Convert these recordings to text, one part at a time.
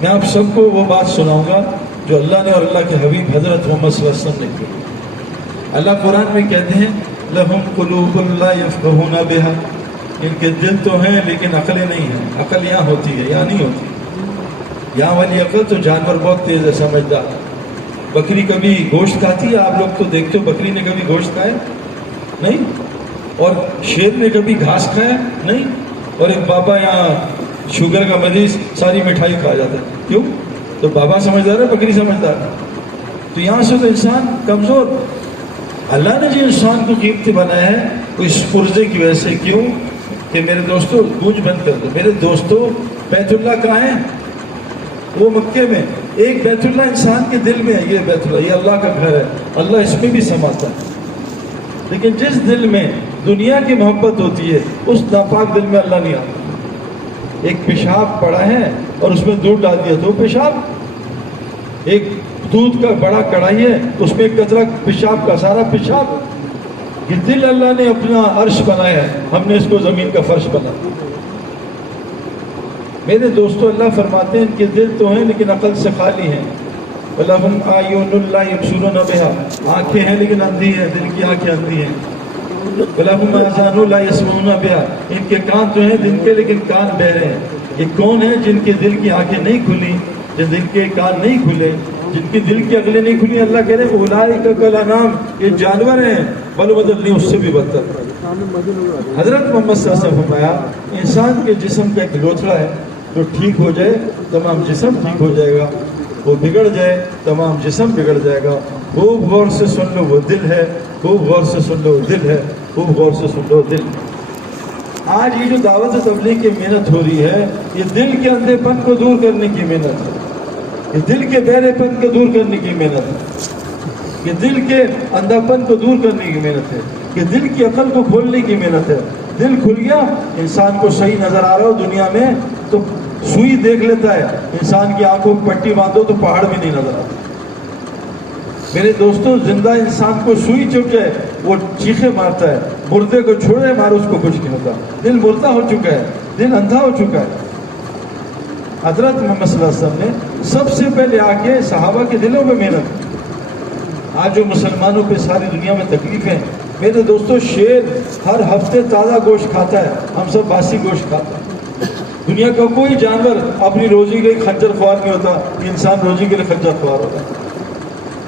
میں آپ سب کو وہ بات سناؤں گا جو اللہ نے اور اللہ کے حبیب حضرت محمد صلی اللہ علیہ وسلم نے کی۔ اللہ قرآن میں کہتے ہیں لَهُمْ قُلُوبٌ لَا يَفْقَهُونَ بِهَا، ان کے دل تو ہیں لیکن عقلیں نہیں ہیں۔ عقل یہاں ہوتی ہے، یہاں نہیں ہوتی۔ یہاں والی عقل تو جانور بہت تیز ہے، سمجھدار۔ بکری کبھی گوشت کھاتی ہے؟ آپ لوگ تو دیکھتے ہو بکری نے کبھی گوشت کھایا نہیں، اور شیر نے کبھی گھاس کھایا نہیں، اور ایک بابا یہاں شوگر کا مریض ساری مٹھائی کھا جاتا ہے، کیوں؟ تو بابا سمجھدار ہے، بکری سمجھدار ہے؟ تو یہاں سے تو انسان کمزور۔ اللہ نے جو انسان کو قیمتی بنایا ہے وہ اس پرزے کی وجہ سے، کیوں کہ میرے دوستو گونج بند کر دو، میرے دوستو بیت اللہ کہاں ہے؟ وہ مکے میں۔ ایک بیت اللہ انسان کے دل میں ہے، یہ بیت اللہ، یہ اللہ کا گھر ہے، اللہ اس میں بھی سماتا ہے۔ لیکن جس دل میں دنیا کی محبت ہوتی ہے اس ناپاک دل میں اللہ نہیں آتا۔ ایک پیشاب پڑا ہے اور اس میں دودھ ڈال دیا تو پیشاب، ایک دودھ کا بڑا کڑھائی ہے اس میں ایک قطرہ پیشاب کا، سارا پیشاب۔ یہ دل اللہ نے اپنا عرش بنایا ہے، ہم نے اس کو زمین کا فرش بنایا۔ میرے دوستو اللہ فرماتے ہیں ان کے دل تو ہیں لیکن عقل سے خالی ہیں۔ وَلَهُمْ أَعْيُنٌ لَا يُبْصِرُونَ بِهَا، آنکھیں ہیں لیکن اندھی ہیں، دل کی آنکھیں اندھی ہیں۔ وَلَهُمْ آذَانٌ لَا يَسْمَعُونَ بِهَا، ان کے کان تو ہیں دل کے لیکن کان بہرے ہیں۔ یہ کون ہیں جن کے دل کی آنکھیں نہیں کھلی، جن دل کے کان نہیں کھلے، جن کی دل کی عقلیں نہیں کھلی؟ اللہ کہہ رہے ہیں اولئک کالانعام، یہ جانور ہیں، بل بدل نہیں، اس سے بھی بدتر۔ حضرت محمد صلی اللہ علیہ وسلم فرمایا انسان کے جسم کا ایک لوتھڑا ہے، تو ٹھیک ہو جائے تمام جسم ٹھیک ہو جائے گا، وہ بگڑ جائے تمام جسم بگڑ جائے گا۔ خوب غور سے سن لو وہ دل ہے، خوب غور سے سن لو دل ہے، خوب غور سے سن لو دل۔ آج یہ جو دعوت تبلیغ کی محنت ہو رہی ہے یہ دل کے اندھے پن کو دور کرنے کی محنت ہے، یہ دل کے بہرے پن کو دور کرنے کی محنت ہے، یہ دل کے اندھا پن کو دور کرنے کی محنت ہے، یہ دل کی عقل کو کھولنے کی محنت ہے۔ دل کھل گیا، انسان کو صحیح نظر آ رہا ہو دنیا میں تو سوئی دیکھ لیتا ہے، انسان کی آنکھوں کو پٹی باندھو تو پہاڑ بھی نہیں نظر آتا۔ میرے دوستوں زندہ انسان کو سوئی چک ہے وہ چیخے مارتا ہے، مردے کو چھوڑے مارو اس کو کچھ نہیں ہوتا۔ دل مردہ ہو چکا ہے، دل اندھا ہو چکا ہے۔ حضرت محمد صلی اللہ علیہ وسلم نے سب سے پہلے آ کے صحابہ کے دلوں میں محنت کی۔ آج جو مسلمانوں پہ ساری دنیا میں تکلیفیں، میرے دوستو شیر ہر ہفتے تازہ گوشت کھاتا ہے، ہم سب باسی گوشت کھاتا ہے۔ دنیا کا کوئی جانور اپنی روزی کے لیے خنجر خوار نہیں ہوتا، یہ انسان روزی کے لیے خنجر خوار ہوتا ہے،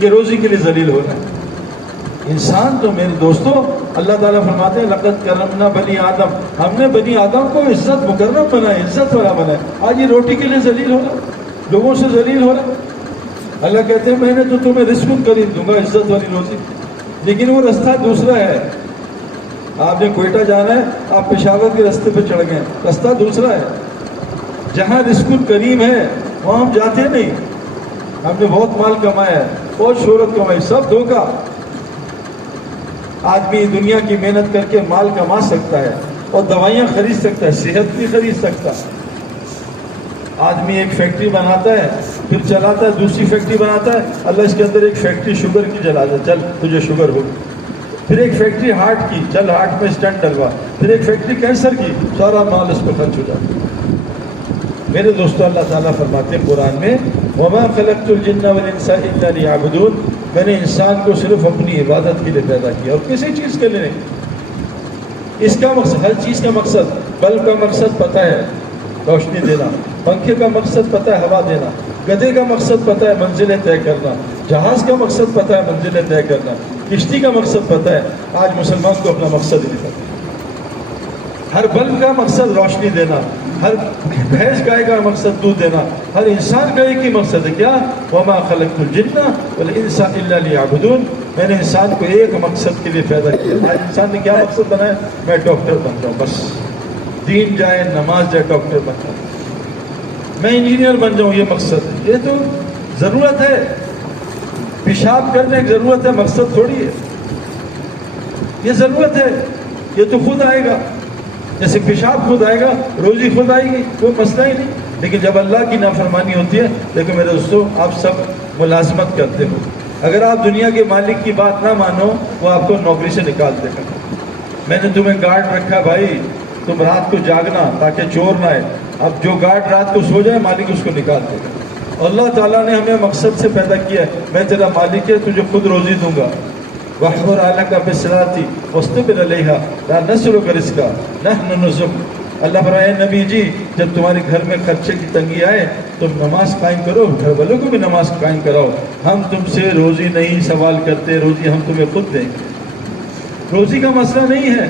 یہ روزی کے لیے ذلیل ہو رہا ہے۔ انسان تو میرے دوستو اللہ تعالیٰ فرماتے ہیں لقد کرمنا بنی آدم، ہم نے بنی آدم کو عزت مکرم بنایا، عزت والا بنایا۔ آج یہ روٹی کے لیے ذلیل ہو رہا ہے، لوگوں سے ذلیل ہو رہا ہے۔ اللہ کہتے ہیں میں نے تو تمہیں رزق قریب دوں گا، عزت والی روزی، لیکن وہ رستہ دوسرا ہے۔ آپ نے کوئٹہ جانا ہے، آپ پشاور کے رستے پہ چڑھ گئے، رستہ دوسرا ہے۔ جہاں رزق کریم ہے وہاں ہم جاتے نہیں۔ ہم نے بہت مال کمایا ہے، بہت شہرت کمائی، سب دھوکہ۔ آدمی دنیا کی محنت کر کے مال کما سکتا ہے اور دوائیاں خرید سکتا ہے، صحت بھی خرید سکتا ہے۔ آدمی ایک فیکٹری بناتا ہے پھر چلاتا ہے، دوسری فیکٹری بناتا ہے، اللہ اس کے اندر ایک فیکٹری شوگر کی جلا دے، چل تجھے شوگر ہوگی۔ پھر ایک فیکٹری ہارٹ کی، چل ہارٹ میں اسٹنٹ ڈلوا۔ پھر ایک فیکٹری کینسر کی، سارا مال اس پہ خرچ ہو جاتا ہے۔ میرے دوستو اللہ تعالیٰ فرماتے ہیں قرآن میں وَمَا خَلَقْتُ الْجِنَّ وَالْإِنسَ إِلَّا لِيَعْبُدُونَ، میں نے انسان کو صرف اپنی عبادت کے لیے پیدا کیا اور کسی چیز کے لیے نہیں۔ اس کا مقصد، ہر چیز کا مقصد، بلب کا مقصد پتہ ہے روشنی دینا، پنکھے کا مقصد پتہ ہے ہوا دینا، گدھے کا مقصد پتہ ہے منزلیں طے کرنا، جہاز کا مقصد پتہ ہے منزلیں طے کرنا، کشتی کا مقصد پتہ ہے۔ آج مسلمان کو اپنا مقصد نہیں پتہ۔ ہر بلب کا مقصد روشنی دینا، ہر بھینس گائے کا مقصد دودھ دینا، ہر انسان کا ایک ہی مقصد ہے، کیا؟ وَمَا خَلَقْتُ الْجِنَّ وَالْإِنسَ إِلَّا لِيَعْبُدُونَ، میں نے انسان کو ایک مقصد کے لیے پیدا کیا۔ آج انسان نے کیا مقصد بنایا؟ میں ڈاکٹر بن جاؤں، بس دین جائے نماز جائے ڈاکٹر بن جاؤں، میں انجینئر بن جاؤں، یہ مقصد ہے۔ یہ تو ضرورت ہے، پیشاب کرنے کی ضرورت ہے، مقصد تھوڑی ہے۔ یہ ضرورت ہے، یہ تو خود آئے گا، جیسے پیشاب خود آئے گا، روزی خود آئے گی، کوئی مسئلہ ہی نہیں۔ لیکن جب اللہ کی نافرمانی ہوتی ہے، دیکھو میرے دوستو آپ سب ملازمت کرتے ہو، اگر آپ دنیا کے مالک کی بات نہ مانو وہ آپ کو نوکری سے نکال دے گا۔ میں نے تمہیں گارڈ رکھا بھائی، تم رات کو جاگنا تاکہ چور نہ آئے، اب جو گارڈ رات کو سو جائے مالک اس کو نکال دے گا۔ اللہ تعالیٰ نے ہمیں مقصد سے پیدا کیا ہے، میں تیرا مالک ہے، تجھے خود روزی دوں گا. وَاحْفُرْ عَلَيْكَ بِالصِّلَاةِ وَاصْطَبِرْ عَلَيْهَا لَا نَسْأَلُكَ رِزْقًا نَحْنُ نَرْزُقُكَ. اللہ فرمائے نبی جی جب تمہارے گھر میں خرچے کی تنگی آئے تم نماز قائم کرو، گھر والوں کو بھی نماز قائم کراؤ. ہم تم سے روزی نہیں سوال کرتے، روزی ہم تمہیں خود دیں. روزی کا مسئلہ نہیں ہے،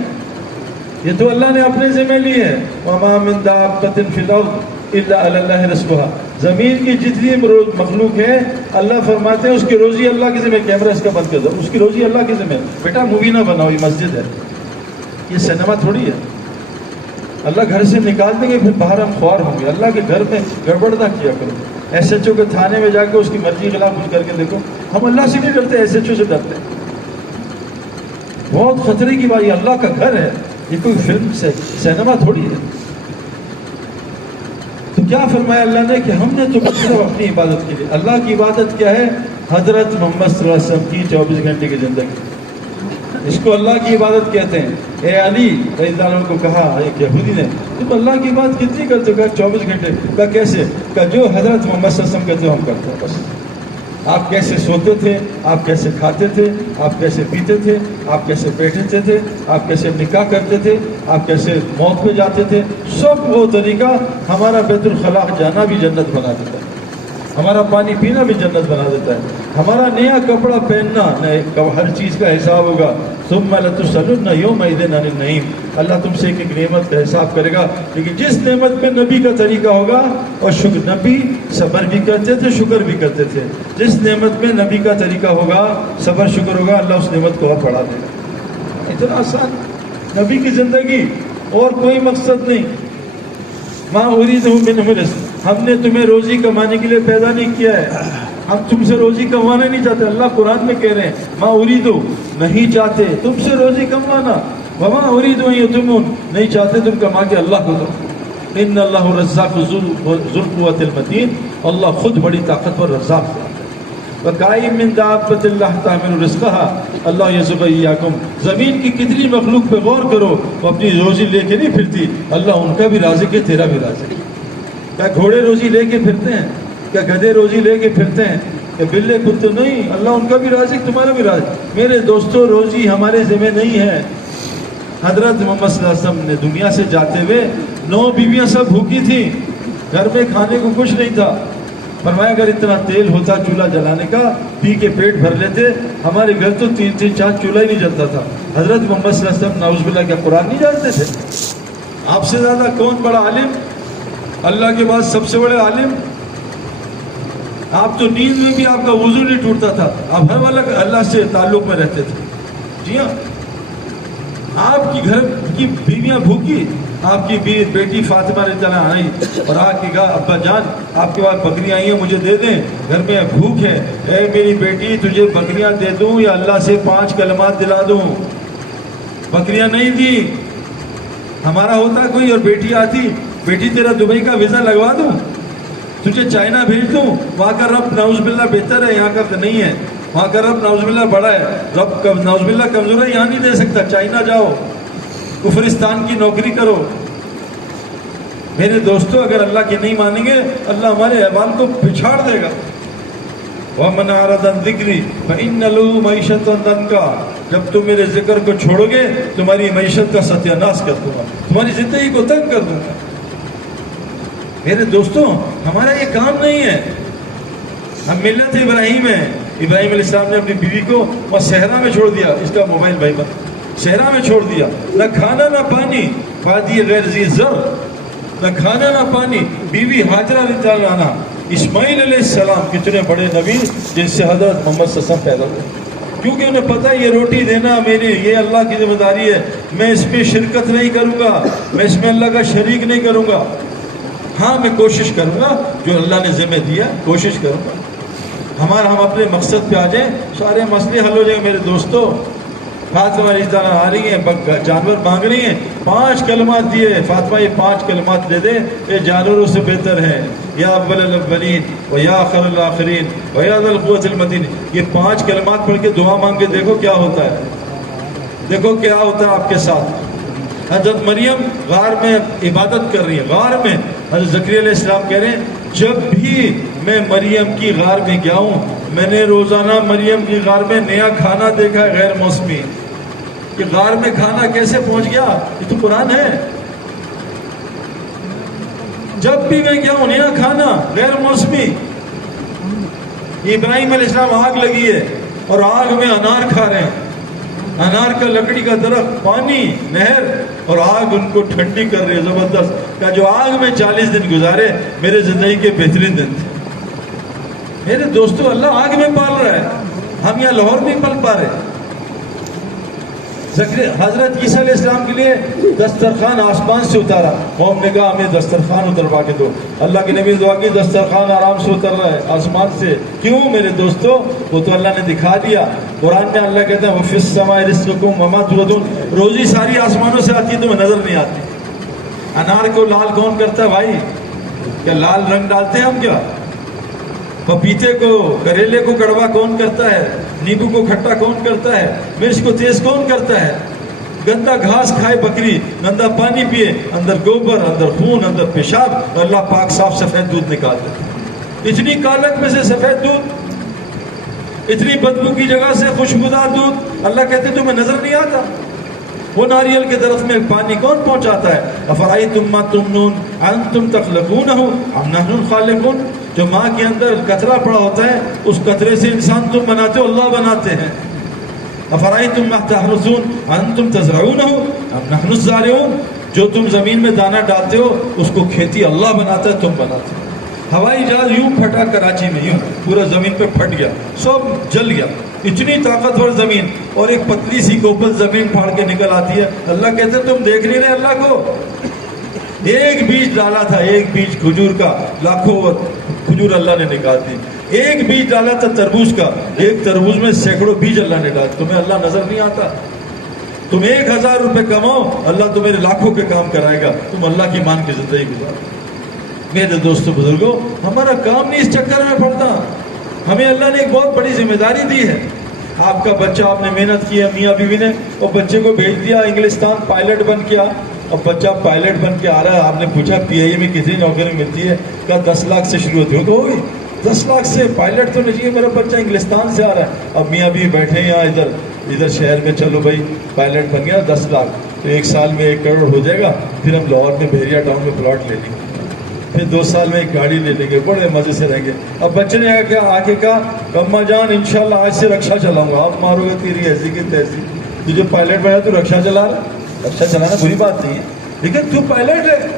یہ تو اللہ نے اپنے ذمہ لی ہے. وَمَا مِن دَابَّةٍ فِي الْأَرْضِ إِلَّا عَلَى اللَّهِ رِزْقُهَا. زمین کی جتنی مخلوق ہے اللہ فرماتے ہیں اس کی روزی اللہ کے ذمہ. کیمرہ اس کا بند کر دو، اس کی روزی اللہ کے ذمہ. بیٹا مووی نہ بناؤ، یہ مسجد ہے، یہ سینما تھوڑی ہے. اللہ گھر سے نکال دیں گے پھر باہر ہم خوار ہوں گے. اللہ کے گھر میں گڑبڑ نہ کیا کرو. ایس ایچ او کے تھانے میں جا کے اس کی مرضی کے خلاف کچھ کر کے دیکھو. ہم اللہ سے نہیں ڈرتے، ایس ایچ او سے ڈرتے ہیں. بہت خطرے کی بات، یہ اللہ کا گھر ہے، یہ کوئی فلم سے سینما تھوڑی ہے. تو کیا فرمایا اللہ نے کہ ہم نے تو صرف اپنی عبادت کے لیے. اللہ کی عبادت کیا ہے؟ حضرت محمد صلی اللہ علیہ وسلم کی 24 گھنٹے کی زندگی، اس کو اللہ کی عبادت کہتے ہیں. اے علی رضی اللہ عنہ کو کہا ایک یہودی نے تم اللہ کی بات کتنی کرتے ہو؟ کہا 24 گھنٹے. کہا کیسے؟ کہا جو حضرت محمد صلی اللہ علیہ وسلم کہتے ہو ہم کرتے ہیں بس. آپ کیسے سوتے تھے، آپ کیسے کھاتے تھے، آپ کیسے پیتے تھے، آپ کیسے بیٹھتے تھے، آپ کیسے نکاح کرتے تھے، آپ کیسے موت پہ جاتے تھے، سب وہ طریقہ ہمارا بیت الخلاء جانا بھی جنت بنا دیتا ہے، ہمارا پانی پینا بھی جنت بنا دیتا ہے، ہمارا نیا کپڑا پہننا، ہر چیز کا حساب ہوگا. ثم لتسألن یومئذ عن النعیم. اللہ تم سے ایک ایک نعمت کا حساب کرے گا. لیکن جس نعمت میں نبی کا طریقہ ہوگا، اور شکر، نبی صبر بھی کرتے تھے شکر بھی کرتے تھے. جس نعمت میں نبی کا طریقہ ہوگا، صبر شکر ہوگا، اللہ اس نعمت کو اور بڑھا دے گا. اتنا آسان نبی کی زندگی، اور کوئی مقصد نہیں. مَا أُرِيدُ مِنْهُمْ رِزْقًا. ہم نے تمہیں روزی کمانے کے لیے پیدا نہیں کیا ہے، ہم تم سے روزی کمانا نہیں چاہتے. اللہ قرآن میں کہہ رہے ہیں مَا أُرِيدُ، نہیں چاہتے تم سے روزی کمانا. وَمَا أُرِيدُ أَن يُطْعِمُونِ، نہیں چاہتے تم کما کے اللہ کو دو. إِنَّ اللَّهُ الرَّزَّاقُ ذُو الْقُوَّةِ الْمَتِينُ. اللہ خود بڑی طاقتور رزاق ہے. وَكَأَيِّن مِّن دَابَّةٍ لَّا تَحْمِلُ رِزْقَهَا اللَّهُ يَرْزُقُ إِيَّاكُمْ. زمین کی کتنی مخلوق پہ غور کرو، وہ اپنی روزی لے کے نہیں پھرتی. اللہ ان کا بھی رازق ہے، تیرا بھی رازق ہے. کیا گھوڑے روزی لے کے پھرتے ہیں؟ کیا گدھے روزی لے کے پھرتے ہیں؟ کہ بلے کتے؟ نہیں، اللہ ان کا بھی رازق، تمہارا بھی رازق. میرے دوستو، روزی ہمارے ذمہ نہیں ہے. حضرت محمد صلی اللہ علیہ وسلم نے دنیا سے جاتے ہوئے 9 بیویاں سب بھوکی تھیں، گھر میں کھانے کو کچھ نہیں تھا. فرمایا اگر اتنا تیل ہوتا چولہا جلانے کا، پی کے پیٹ بھر لیتے. ہمارے گھر تو 3 4 چولہا ہی نہیں جلتا تھا. حضرت محمد صلی اللہ علیہ وسلم نعوذ باللہ کیا قرآن نہیں جانتے تھے؟ آپ سے زیادہ کون بڑا عالم؟ اللہ کے بعد سب سے بڑے عالم. آپ تو نیند میں بھی آپ کا وضو نہیں ٹوٹتا تھا، آپ ہر وقت اللہ سے تعلق میں رہتے تھے. جی ہاں، آپ کی گھر کی بیویاں بھوکی. آپ کی بیٹی فاطمہ رضی اللہ عنہا آئی اور آ کے کہا ابا جان آپ کے پاس بکریاں آئی ہیں، مجھے دے دیں، گھر میں بھوک ہے. اے میری بیٹی، تجھے بکریاں دے دوں یا اللہ سے 5 کلمات دلا دوں؟ بکریاں نہیں دی. ہمارا ہوتا کوئی اور بیٹی آتی، بیٹی تیرا دبئی کا ویزا لگوا دوں، تجھے چائنا بھیج دوں، وہاں کا رب نعوذ باللہ بہتر ہے، یہاں کا نہیں ہے. وہاں کا رب نعوذ باللہ بڑا ہے، رب نعوذ باللہ کمزور ہے، یہاں نہیں دے سکتا. چائنا جاؤ، کفرستان کی نوکری کرو. میرے دوستو، اگر اللہ کی نہیں مانیں گے، اللہ ہمارے احوال کو پچھاڑ دے گا. وَمَنْ أَعْرَضَ عَنْ ذِكْرِي فَإِنَّ لَهُ مَعِيشَةً ضَنكًا. جب تم میرے ذکر کو چھوڑو گے، تمہاری معیشت کا ستیہ ناش کر دوں گا، تمہاری زندگی کو تنگ کر دوں گا. میرے دوستوں، ہمارا یہ کام نہیں ہے. ہم ملت ابراہیم ہیں. ابراہیم علیہ السلام نے اپنی بیوی کو وہ صحرا میں چھوڑ دیا. اس کا موبائل بھائی بند، صحرا میں چھوڑ دیا، نہ کھانا نہ پانی، وادی غیر ذی زر، نہ کھانا نہ پانی. بیوی ہاجرہ رضی اللہ عنہا، اسماعیل علیہ السلام کتنے بڑے نبی جن سے حضرت محمد صلی اللہ علیہ وسلم پیدا ہوئے، کیونکہ انہیں پتہ یہ روٹی دینا میری، یہ اللہ کی ذمہ داری ہے. میں اس میں شرکت نہیں کروں گا، میں اس میں اللہ کا شریک نہیں کروں گا. ہاں میں کوشش کروں گا، جو اللہ نے ذمہ دیا کوشش کروں گا. ہم اپنے مقصد پہ آ جائیں، سارے مسئلے حل ہو جائیں. میرے دوستو، فاطمہ رضی اللہ عنہا آ رہی ہیں، جانور مانگ رہی ہیں، 5 کلمات دیے. فاطمہ یہ 5 کلمات دے دے، یہ جانوروں سے بہتر ہیں. یا اول الاولین و یا آخر الاخرین و یا ذی القوۃ المتین. یہ 5 کلمات پڑھ کے دعا مانگ کے دیکھو کیا ہوتا ہے، دیکھو کیا ہوتا ہے آپ کے ساتھ. حضرت مریم غار میں عبادت کر رہی ہے، غار میں. حضرت زکریا علیہ السلام کہہ رہے ہیں جب بھی میں مریم کی غار میں گیا ہوں میں نے روزانہ مریم کی غار میں نیا کھانا دیکھا ہے غیر موسمی. کہ غار میں کھانا کیسے پہنچ گیا؟ یہ تو قرآن ہے. جب بھی میں گیا ہوں نیا کھانا غیر موسمی. ابراہیم علیہ السلام آگ لگی ہے اور آگ میں انار کھا رہے ہیں. انار کا لکڑی کا درخت، پانی، نہر، اور آگ ان کو ٹھنڈی کر رہی ہے زبردست. کہ جو آگ میں 40 دن گزارے میرے زندگی کے بہترین دن تھے. میرے دوستو اللہ آگ میں پال رہا ہے، ہم یہاں لاہور نہیں پل پا رہے. حضرت عیسیٰ علیہ السلام کے لیے دسترخوان آسمان سے اتارا. قوم نے کہا ہمیں دسترخوان اتروا کے دو. اللہ کے نبی دعا کی دسترخوان آرام سے اتر رہا ہے آسمان سے. کیوں میرے دوستو؟ وہ تو اللہ نے دکھا دیا. قرآن میں اللہ کہتا ہے وَفِي السَّمَاءِ رِزْقُكُمْ وَمَا تُوعَدُونَ. روزی ساری آسمانوں سے آتی ہے تمہیں نظر نہیں آتی. انار کو لال کون کرتا ہے بھائی؟ کیا لال رنگ ڈالتے ہیں ہم؟ کیا پپیتے کو، کریلے کو کڑوا کون کرتا ہے؟ نیبو کو کھٹا کون کرتا ہے؟ مرچ کو تیز کون کرتا ہے؟ گندا گھاس کھائے بکری، گندا پانی پیے، اندر گوبر، اندر خون، اندر پیشاب، اور اللہ پاک صاف سفید دودھ نکالتے ہیں. اتنی کالک میں سے سفید دودھ، اتنی بدبو کی جگہ سے خوشبودار دودھ. اللہ کہتے تمہیں نظر نہیں آتا؟ وہ ناریل کے درخت میں پانی کون پہنچاتا ہے؟ افرأیتم ما تمنون انتم تخلقونہ ام نحن الخالقون. جو ماں کے اندر قطرہ پڑا ہوتا ہے اس قطرے سے انسان تم بناتے ہو، اللہ بناتے ہیں. افرأیتم ما تحرثون انتم تزرعونہ ام نحن الزارعون. جو تم زمین میں دانہ ڈالتے ہو اس کو کھیتی اللہ بناتا ہے، تم بناتے ہو. ہوائی جہاز یوں پھٹا کراچی میں، یوں پورا زمین پہ پھٹ گیا، سب جل گیا. اتنی طاقتور زمین، اور ایک پتلی سی گوبل زمین پھاڑ کے نکل آتی ہے. اللہ کہتے ہیں تم دیکھ نہیں رہے اللہ کو؟ ایک بیج ڈالا تھا، ایک بیج کھجور کا، لاکھوں کھجور اللہ نے نکال دی. ایک بیج ڈالا تھا تربوز کا، ایک تربوز میں سینکڑوں بیج اللہ نے ڈال. تمہیں اللہ نظر نہیں آتا؟ تم 1000 روپے کماؤ، اللہ تمہیں لاکھوں کے کام کرائے گا. تم اللہ کی مان کی زندگی گزارو. میرے دوستو بزرگوں، ہمارا کام نہیں اس چکر میں پڑتا. ہمیں اللہ نے ایک بہت بڑی ذمہ داری دی ہے. آپ کا بچہ، آپ نے محنت کی ہے میاں بیوی نے، اور بچے کو بھیج دیا انگلستان، پائلٹ بن کے. اب بچہ پائلٹ بن کے آ رہا ہے. آپ نے پوچھا پی آئی اے میں کتنی نوکری ملتی ہے؟ کہا 10 لاکھ سے شروع ہوتی ہو. ہوگی 10 لاکھ سے پائلٹ تو نہیں چاہیے. میرا بچہ انگلستان سے آ رہا ہے. اب میاں بیوی بیٹھے ہیں یہاں ادھر شہر میں. چلو بھائی پائلٹ بن گیا 10 لاکھ، تو 1 سال میں 1 کروڑ ہو جائے گا. پھر ہم لاہور میں بحریہ ٹاؤن میں پلاٹ لے لیں گے. پھر 2 سال میں ایک گاڑی لے لیں گے، بڑے مزے سے رہیں گے. اب بچے نے آ کے کہا اماں جان انشاءاللہ آج سے رکشا چلاؤں گا. آپ مارو گے تیری ایسی کی تیسی. تجھے پائلٹ بنا تو رکشا چلا رہا. رکشا چلانا بری بات نہیں ہے، لیکن تو پائلٹ ہے،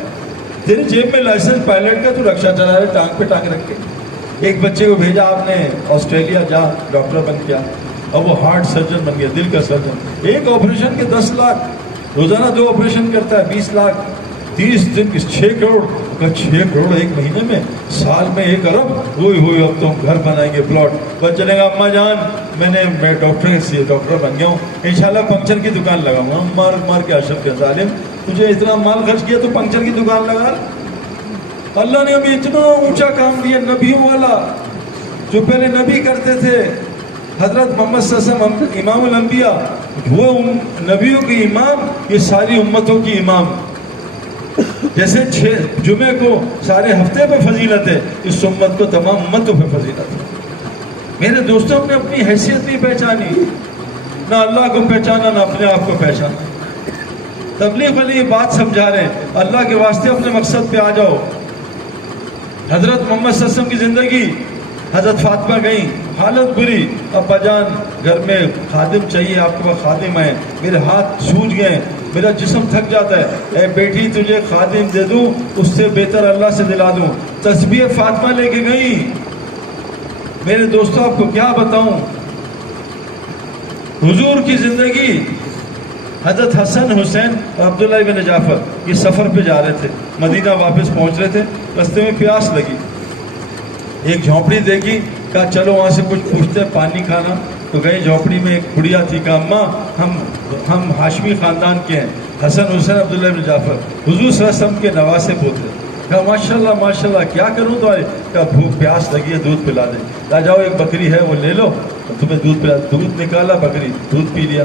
تیری جیب میں لائسنس پائلٹ کا، تو رکشا چلا رہے ٹانگ پہ ٹانگ رکھ کے. ایک بچے کو بھیجا آپ نے آسٹریلیا، جا ڈاکٹر بن گیا. اب وہ ہارٹ سرجن بن گیا، دل کا سرجن. ایک آپریشن کے 10 لاکھ، روزانہ 2 آپریشن کرتا ہے، 20 لاکھ، 30 دن کی 6 کروڑ. 6 کروڑ ایک مہینے میں، سال میں 1 ارب. ہوئی اب تو ہم گھر بنائیں گے، پلاٹ بس چلے گا. اماں جان میں ڈاکٹر بن گیا ہوں، انشاءاللہ پنکچر کی دکان لگاؤں گا. مار کے اشرف کے ظالم، تجھے اتنا مال خرچ کیا تو پنکچر کی دکان لگا. اللہ نے ہمیں اتنا اونچا کام دیا، نبیوں والا، جو پہلے نبی کرتے تھے. حضرت محمد صلی اللہ علیہ وسلم امام الانبیاء، وہ نبیوں کی امام، یہ ساری امتوں کی امام. جیسے 6 جمعے کو سارے ہفتے پہ فضیلت ہے، اس امت کو تمام امتوں پہ فضیلت ہے. میرے دوستوں، ہم نے اپنی حیثیت نہیں پہچانی، نہ اللہ کو پہچانا، نہ اپنے آپ کو پہچانا. تبلیغ والی یہ بات سمجھا رہے ہیں، اللہ کے واسطے اپنے مقصد پہ آ جاؤ. حضرت محمد صلی اللہ علیہ وسلم کی زندگی، حضرت فاطمہ گئیں، حالت بری. ابا جان گھر میں خادم چاہیے، آپ کے پاس خادم ہے. میرے ہاتھ سوج گئے، میرا جسم تھک جاتا ہے. اے بیٹی تجھے خادم دے دوں، اس سے بہتر اللہ سے دلا دوں. تسبیح فاطمہ لے کے گئی. میرے دوستوں آپ کو کیا بتاؤں، حضور کی زندگی. حضرت حسن حسین اور عبداللہ بن جعفر یہ سفر پہ جا رہے تھے، مدینہ واپس پہنچ رہے تھے. رستے میں پیاس لگی، ایک جھونپڑی دیکھی، کہا چلو وہاں سے کچھ پوچھتے ہیں، پانی کھانا. تو گئے جھونپڑی میں، ایک بڑھیا تھی. کہا اماں ہم ہاشمی خاندان کے ہیں، حسن حسین عبداللہ بن جعفر، حضور صلی اللہ علیہ وسلم کے نواسے پوتے. کہا ماشاءاللہ ماشاءاللہ، کیا کروں تمہارے؟ کہا بھوک پیاس لگی ہے، دودھ پلا دیں. کہا جاؤ ایک بکری ہے وہ لے لو، تمہیں دودھ پلا. دودھ نکالا، بکری دودھ پی لیا.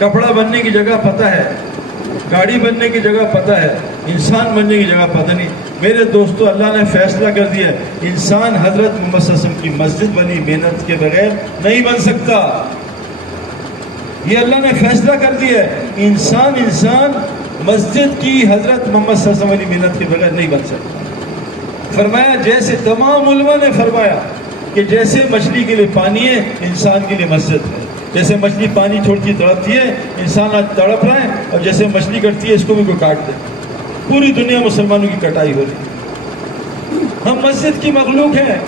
کپڑا بننے کی جگہ پتہ ہے، گاڑی بننے کی جگہ پتہ ہے، انسان بننے کی جگہ پتہ نہیں۔ میرے دوستو، اللہ نے فیصلہ کر دیا ہے، انسان حضرت محمد صلی اللہ علیہ وسلم کی مسجد بنی محنت کے بغیر نہیں بن سکتا۔ یہ اللہ نے فیصلہ کر دیا ہے، انسان مسجد کی حضرت محمد صلی اللہ علیہ وسلم کی محنت کے بغیر نہیں بن سکتا۔ فرمایا جیسے تمام علماء نے فرمایا کہ جیسے مچھلی کے لیے پانی ہے، انسان کے لیے مسجد ہے۔ جیسے مچھلی پانی چھوڑتی تڑپتی ہے، انسان آج تڑپ رہا ہے، اور جیسے مچھلی کٹتی ہے اس کو بھی کوئی کاٹ دے۔ پوری دنیا مسلمانوں کی کٹائی ہو رہی ہے، ہم مسجد کی مخلوق ہیں۔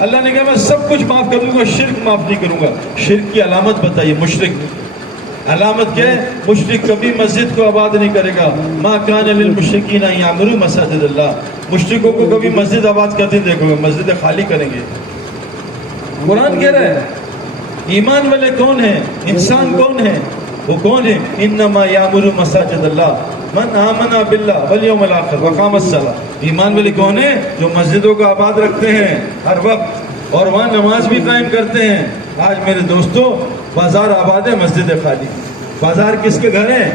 اللہ نے کہا میں سب کچھ معاف کر دوں گا، شرک معاف نہیں کروں گا۔ شرک کی علامت بتائیے، مشرک علامت کیا ہے؟ مشرک کبھی مسجد کو آباد نہیں کرے گا۔ ما کان للمشرکین ان یعمروا مساجد اللہ، مشرکوں کو کبھی مسجد آباد کرتے دیکھو گے، مسجد خالی کریں گے۔ قرآن کہہ رہا ہے ایمان والے کون ہیں، انسان کون ہے، وہ کون ہے؟ انما یعمر مساجد اللہ من آمن باللہ والیوم الآخر وقام الصلاۃ۔ ایمان والے کون ہیں؟ جو مسجدوں کو آباد رکھتے ہیں ہر وقت، اور وہاں نماز بھی قائم کرتے ہیں۔ آج میرے دوستو بازار آباد ہے، مسجد خالی۔ بازار کس کے گھر ہیں؟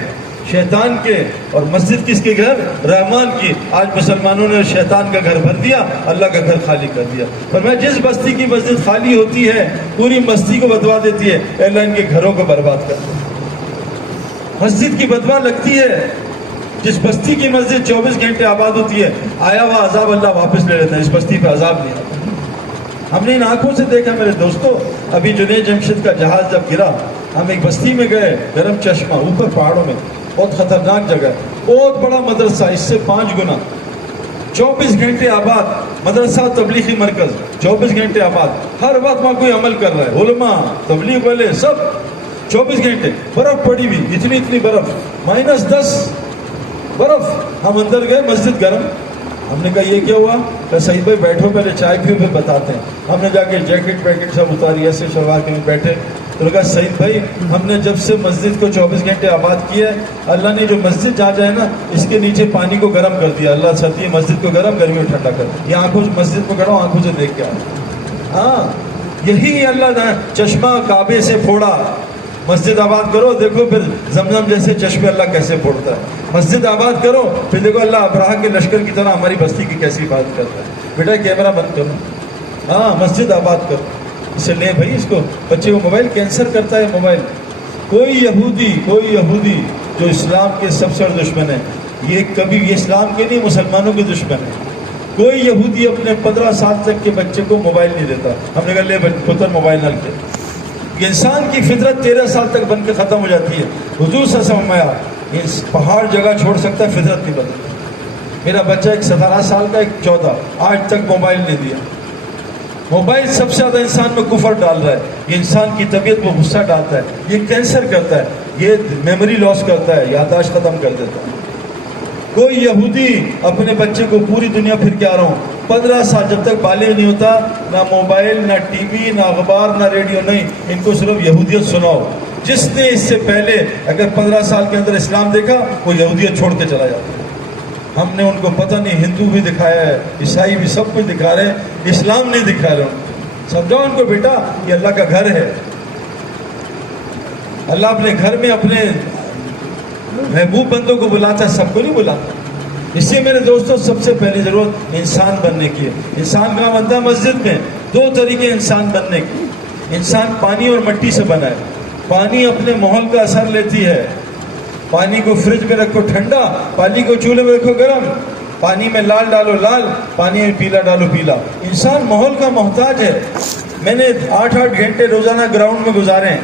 شیطان کے، اور مسجد کس کے گھر؟ رحمان کی۔ آج مسلمانوں نے شیطان کا گھر بھر دیا، اللہ کا گھر خالی کر دیا۔ پر میں جس بستی کی مسجد خالی ہوتی ہے پوری بستی کو بدوا دیتی ہے، اللہ ان کے گھروں کو برباد کر دے۔ مسجد کی بدوا لگتی ہے۔ جس بستی کی مسجد 24 گھنٹے آباد ہوتی ہے، آیا ہوا عذاب اللہ واپس لے لیتا ہے، اس بستی پہ عذاب نہیں آتا۔ ہم نے ان آنکھوں سے دیکھا میرے دوستو۔ ابھی جنید جمشید کا جہاز جب گرا، ہم ایک بستی میں گئے، گرم چشمہ اوپر پہاڑوں میں، بہت خطرناک جگہ، بہت بڑا مدرسہ، اس سے 5 گنا، 24 گھنٹے آباد مدرسہ، تبلیغی مرکز، 24 گھنٹے آباد، ہر وقت وہاں کوئی عمل کر رہا ہے، علماء، تبلیغ والے سب 24 گھنٹے۔ برف پڑی ہوئی، اتنی برف، -10 برف۔ ہم اندر گئے، مسجد گرم۔ ہم نے کہا یہ کیا ہوا؟ کہ سعید بھائی بیٹھو، پہلے چائے پیو پھر بتاتے ہیں۔ ہم نے جا کے جیکٹ ویکٹ سب اتاری، ایسے شلوار کے میں بیٹھے، تو کہا سعید بھائی ہم نے جب سے مسجد کو 24 گھنٹے آباد کیا ہے، اللہ نے جو مسجد جہاں جائے نا اس کے نیچے پانی کو گرم کر دیا۔ اللہ سردی مسجد کو گرم، گرمی کو ٹھنڈا کر دیا۔ یہ آنکھوں سے مسجد کو کھڑا ہوں، آنکھوں سے دیکھ کے آیا۔ ہاں یہی اللہ نے چشمہ کعبے سے پھوڑا۔ مسجد آباد کرو، دیکھو پھر زمزم جیسے چشمے اللہ کیسے پھوڑتا ہے۔ مسجد آباد کرو، پھر دیکھو اللہ ابراہ کے لشکر کی طرح ہماری بستی کی کیسی حفاظت کرتا ہے۔ بیٹا کیمرہ بند کرو، ہاں مسجد آباد کرو۔ اسے لیں بھائی، اس کو بچے کو موبائل کینسر کرتا ہے موبائل۔ کوئی یہودی جو اسلام کے سب سے بڑے دشمن ہے، یہ کبھی یہ اسلام کے نہیں مسلمانوں کے دشمن ہے۔ کوئی یہودی اپنے 15 سال تک کے بچے کو موبائل نہیں دیتا۔ ہم نے کہا لے پتر موبائل نہ لے۔ انسان کی فطرت 13 سال تک بن کے ختم ہو جاتی ہے۔ حضور صلی اللہ علیہ وسلم آیا، اس پہاڑ جگہ چھوڑ سکتا ہے، فطرت نہیں بدلتی۔ میرا بچہ ایک 17 سال کا، ایک 14، آج تک موبائل نہیں دیا۔ موبائل سب سے زیادہ انسان میں کفر ڈال رہا ہے۔ یہ انسان کی طبیعت میں غصہ ڈالتا ہے، یہ کینسر کرتا ہے، یہ میموری لاس کرتا ہے، یادداشت ختم کر دیتا ہے۔ کوئی یہودی اپنے بچے کو پوری دنیا پھر کے آ رہا ہوں 15 سال جب تک بالغ نہیں ہوتا، نہ موبائل، نہ ٹی وی، نہ اخبار، نہ ریڈیو، نہیں، ان کو صرف یہودیت سناؤ۔ جس نے اس سے پہلے اگر 15 سال کے اندر اسلام دیکھا، وہ یہودیت چھوڑ کے چلا جاتا ہے۔ ہم نے ان کو پتہ نہیں، ہندو بھی دکھایا ہے، عیسائی بھی، سب کچھ دکھا رہے ہیں، اسلام نہیں دکھا رہے ہیں۔ سمجھاؤ ان کو بیٹا یہ اللہ کا گھر ہے۔ اللہ اپنے گھر میں اپنے محبوب بندوں کو بلاتا ہے، سب کو نہیں بلاتا۔ اس لیے میرے دوستوں سب سے پہلی ضرورت انسان بننے کی ہے۔ انسان کہاں بنتا ہے؟ مسجد میں۔ 2 طریقے انسان بننے کی۔ انسان پانی اور مٹی سے بنا ہے۔ پانی اپنے ماحول کا اثر لیتی ہے۔ پانی کو فریج میں رکھو ٹھنڈا، پانی کو چولہے میں رکھو گرم، پانی میں لال ڈالو لال، پانی میں پیلا ڈالو پیلا۔ انسان ماحول کا محتاج ہے۔ میں نے 8 گھنٹے روزانہ گراؤنڈ میں گزارے ہیں،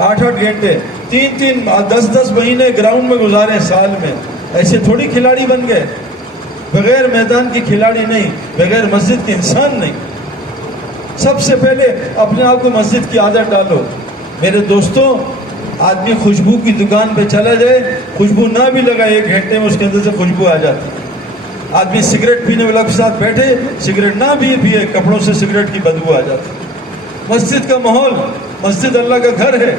8 گھنٹے، 3 10 مہینے گراؤنڈ میں گزارے سال میں۔ ایسے تھوڑی کھلاڑی بن گئے، بغیر میدان کی کھلاڑی نہیں، بغیر مسجد کے انسان نہیں۔ سب سے پہلے اپنے آپ کو مسجد کی عادت ڈالو۔ میرے دوستوں آدمی خوشبو کی دکان پہ چلا جائے، خوشبو نہ بھی لگائے 1 گھنٹے میں اس کے اندر سے خوشبو آ جاتی ہے۔ آدمی سگریٹ پینے والوں کے ساتھ بیٹھے، سگریٹ نہ بھی پیے، کپڑوں سے سگریٹ کی بدبو آ جاتی ہے۔ مسجد کا ماحول، مسجد اللہ کا گھر ہے۔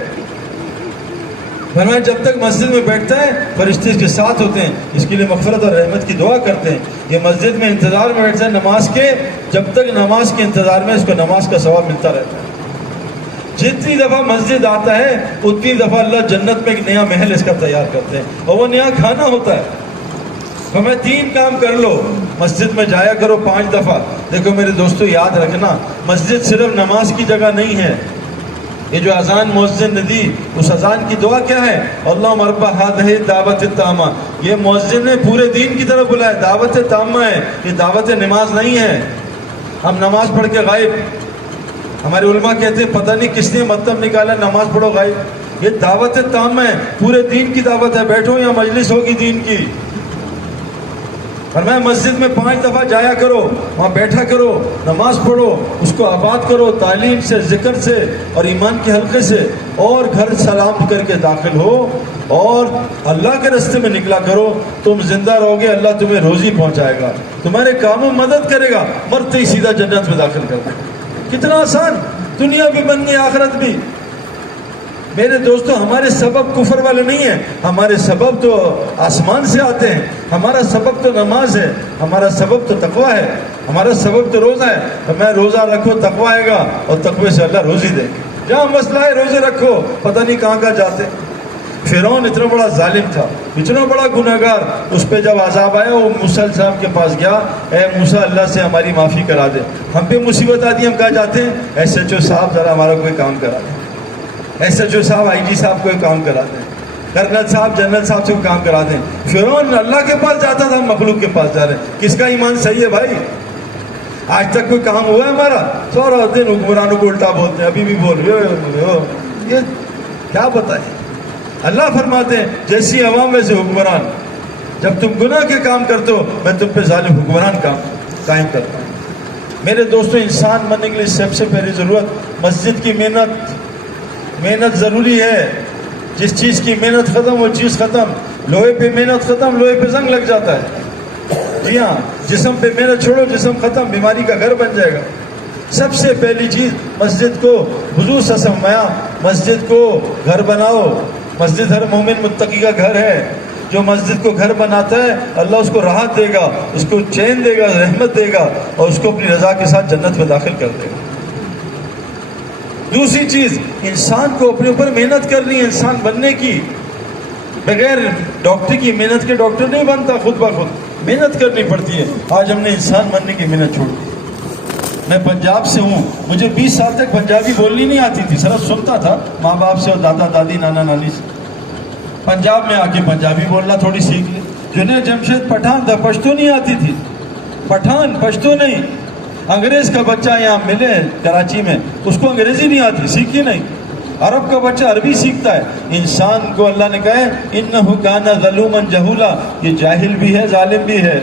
فرمایا جب تک مسجد میں بیٹھتا ہے فرشتے اس کے ساتھ ہوتے ہیں، اس کے لیے مغفرت اور رحمت کی دعا کرتے ہیں۔ یہ مسجد میں انتظار میں بیٹھتا ہے نماز کے، جب تک نماز کے انتظار میں اس کو نماز کا ثواب ملتا رہتا ہے۔ جتنی دفعہ مسجد آتا ہے اتنی دفعہ اللہ جنت میں ایک نیا محل اس کا تیار کرتے ہیں، اور وہ نیا کھانا ہوتا ہے۔ ہمیں 3 کام کر لو، مسجد میں جایا کرو 5 دفعہ۔ دیکھو میرے دوستو، یاد رکھنا، مسجد صرف نماز کی جگہ نہیں ہے۔ یہ جو اذان مؤذن نے دی، اس اذان کی دعا کیا ہے؟ اللہم رب ہذہ دعوت التامہ۔ یہ مؤذن نے پورے دین کی طرف بلایا، دعوت تامہ ہے، یہ دعوت نماز نہیں ہے۔ ہم نماز پڑھ کے غائب، ہمارے علماء کہتے ہیں پتہ نہیں کس نے مطلب نکالا نماز پڑھو غائب۔ یہ دعوت تامہ ہے، پورے دین کی دعوت ہے۔ بیٹھو یا مجلس ہوگی دین کی، فرمایا مسجد میں 5 دفعہ جایا کرو، وہاں بیٹھا کرو، نماز پڑھو، اس کو آباد کرو تعلیم سے، ذکر سے اور ایمان کے حلقے سے، اور گھر سلام کر کے داخل ہو اور اللہ کے راستے میں نکلا کرو۔ تم زندہ رہو گے، اللہ تمہیں روزی پہنچائے گا، تمہارے کاموں میں مدد کرے گا، مرتے ہی سیدھا جنت میں داخل کر دے گا۔ کتنا آسان، دنیا بھی بن گئی آخرت بھی۔ میرے دوستو، ہمارے سبب کفر والے نہیں ہیں، ہمارے سبب تو آسمان سے آتے ہیں۔ ہمارا سبب تو نماز ہے، ہمارا سبب تو تقویٰ ہے، ہمارا سبب تو روزہ ہے۔ تو میں روزہ رکھو، تقویٰ آئے گا، اور تقوی سے اللہ روزی دے گا۔ جہاں مسئلہ ہے روزے رکھو، پتہ نہیں کہاں کہاں جاتے۔ فرعون اتنا بڑا ظالم تھا، اتنا بڑا گناہگار، اس پہ جب عذاب آیا وہ موسیٰ علیہ السلام کے پاس گیا، اے موسیٰ اللہ سے ہماری معافی کرا دے، ہم پہ مصیبت آتی ہے، ہم کہاں جاتے ہیں؟ ایس ایچ او صاحب ذرا ہمارا کوئی کام کرا دیں، ایس ایچ او صاحب آئی جی صاحب کوئی کام کرا دیں، کرنل صاحب جنرل صاحب سے کوئی کام کرا دیں۔ فرعون اللہ کے پاس جاتا تھا، مخلوق کے پاس جا رہے ہیں۔ کس کا ایمان صحیح ہے بھائی؟ آج تک کوئی کام ہوا ہے ہمارا؟ سارا دن حکمرانوں کو الٹا بولتے ہیں، ابھی بھی بول رہے ہو، یہ کیا بتائیں؟ اللہ فرماتے ہیں جیسی عوام ویسے حکمران۔ جب تم گناہ کے کام کرتے ہو میں تم پہ ظالم حکمران قائم کرتا ہوں۔ میرے دوستو، انسان بننے کے لیے سب سے پہلی ضرورت مسجد کی محنت ضروری ہے۔ جس چیز کی محنت ختم وہ چیز ختم۔ لوہے پہ محنت ختم، لوہے پہ زنگ لگ جاتا ہے۔ جی ہاں، جسم پہ محنت چھوڑو، جسم ختم، بیماری کا گھر بن جائے گا۔ سب سے پہلی چیز مسجد کو، حضور صلی اللہ علیہ وسلم فرمایا مسجد کو گھر بناؤ۔ مسجد ہر مومن متقی کا گھر ہے۔ جو مسجد کو گھر بناتا ہے اللہ اس کو راحت دے گا، اس کو چین دے گا، رحمت دے گا، اور اس کو اپنی رضا کے ساتھ جنت میں داخل کر دے گا۔ دوسری چیز، انسان کو اپنے اوپر محنت کرنی ہے انسان بننے کی۔ بغیر ڈاکٹر کی محنت کے ڈاکٹر نہیں بنتا، خود بخود محنت کرنی پڑتی ہے۔ آج ہم نے انسان بننے کی محنت چھوڑ دی۔ میں پنجاب سے ہوں، مجھے 20 سال تک پنجابی بولنی نہیں آتی تھی، صرف سنتا تھا ماں باپ سے اور دادا دادی نانا نانی سے۔ پنجاب میں آ کے پنجابی بولنا تھوڑی سیکھ لی۔ جنید جمشید پٹھان تھا، پشتو نہیں آتی تھی، پٹھان پشتو نہیں۔ انگریز کا بچہ یہاں ملے کراچی میں، اس کو انگریزی نہیں آتی، سیکھی نہیں۔ عرب کا بچہ عربی سیکھتا ہے۔ انسان کو اللہ نے کہا ہے انہ کان ظلوما جہولا، یہ جاہل بھی ہے، ظالم بھی ہے۔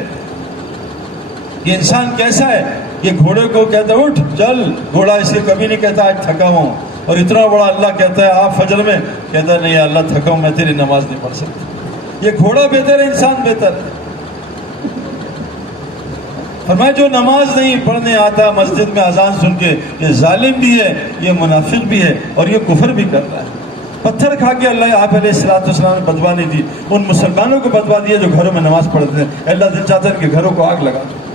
یہ انسان کیسا ہے؟ یہ گھوڑے کو کہتا ہے اٹھ چل، گھوڑا اسے کبھی نہیں کہتا آج تھکا ہوں، اور اتنا بڑا اللہ کہتا ہے آپ فجر میں، کہتا ہے نہیں اللہ تھکا ہوں، میں تیری نماز نہیں پڑھ سکتا۔ یہ گھوڑا بہتر ہے، انسان بہتر ہے؟ فرمایا جو نماز نہیں پڑھنے آتا مسجد میں اذان سن کے، یہ ظالم بھی ہے، یہ منافق بھی ہے، اور یہ کفر بھی کر رہا ہے۔ پتھر کھا کے اللہ آپ علیہ السلام نے بدوا نہیں دی، ان مسلمانوں کو بدوا دیا جو گھروں میں نماز پڑھتے ہیں۔ اللہ دل چاہتا ہے کہ گھروں کو آگ لگا دو۔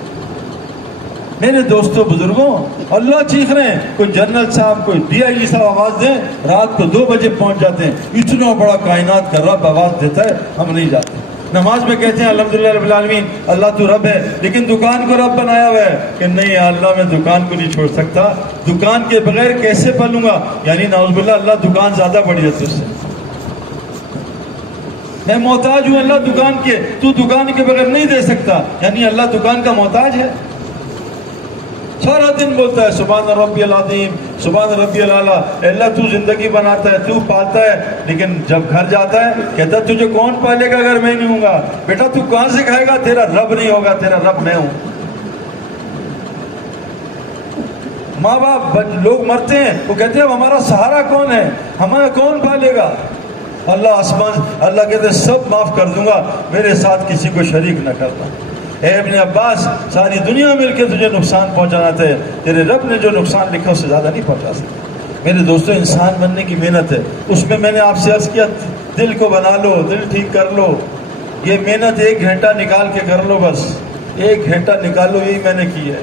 میرے دوستوں بزرگوں، اللہ چیخ رہے ہیں، کوئی جنرل صاحب کوئی ڈی آئی جی صاحب آواز دیں، رات کو 2 بجے پہنچ جاتے ہیں۔ اتنا بڑا کائنات کا رب آواز دیتا ہے، ہم نہیں جاتے۔ نماز میں کہتے ہیں الحمدللہ رب العالمین، اللہ تو رب ہے، لیکن دکان کو رب بنایا ہوا ہے کہ نہیں اللہ میں دکان کو نہیں چھوڑ سکتا، دکان کے بغیر کیسے پلوں گا؟ یعنی نعوذ باللہ اللہ دکان زیادہ بڑی ہے تجھ سے، میں محتاج ہوں اللہ دکان کے، تو دکان کے بغیر نہیں دے سکتا، یعنی اللہ دکان کا محتاج ہے۔ سارا دن بولتا ہے سبحان ربی العظیم، سبحان ربی العلیٰ، اللہ تو زندگی بناتا ہے، تو پالتا ہے، لیکن جب گھر جاتا ہے کہتا ہے تجھے کون پالے گا اگر میں نہیں ہوں گا؟ بیٹا تو کہاں سے کھائے گا؟ تیرا رب نہیں ہوگا، تیرا رب میں ہوں۔ ماں باپ لوگ مرتے ہیں، وہ کہتے ہیں ہمارا سہارا کون ہے، ہمارا کون پالے گا؟ اللہ آسمان، اللہ کہتے ہیں سب معاف کر دوں گا، میرے ساتھ کسی کو شریک نہ کرنا۔ اے ابن عباس، ساری دنیا مل کے تجھے نقصان پہنچانا تھا، تیرے رب نے جو نقصان لکھا اس سے زیادہ نہیں پہنچا سکتا۔ میرے دوستو انسان بننے کی محنت ہے، اس میں نے آپ سے عرض کیا دل کو بنا لو، دل ٹھیک کر لو۔ یہ محنت 1 گھنٹہ نکال کے کر لو، بس 1 گھنٹہ نکالو، یہی میں نے کی ہے۔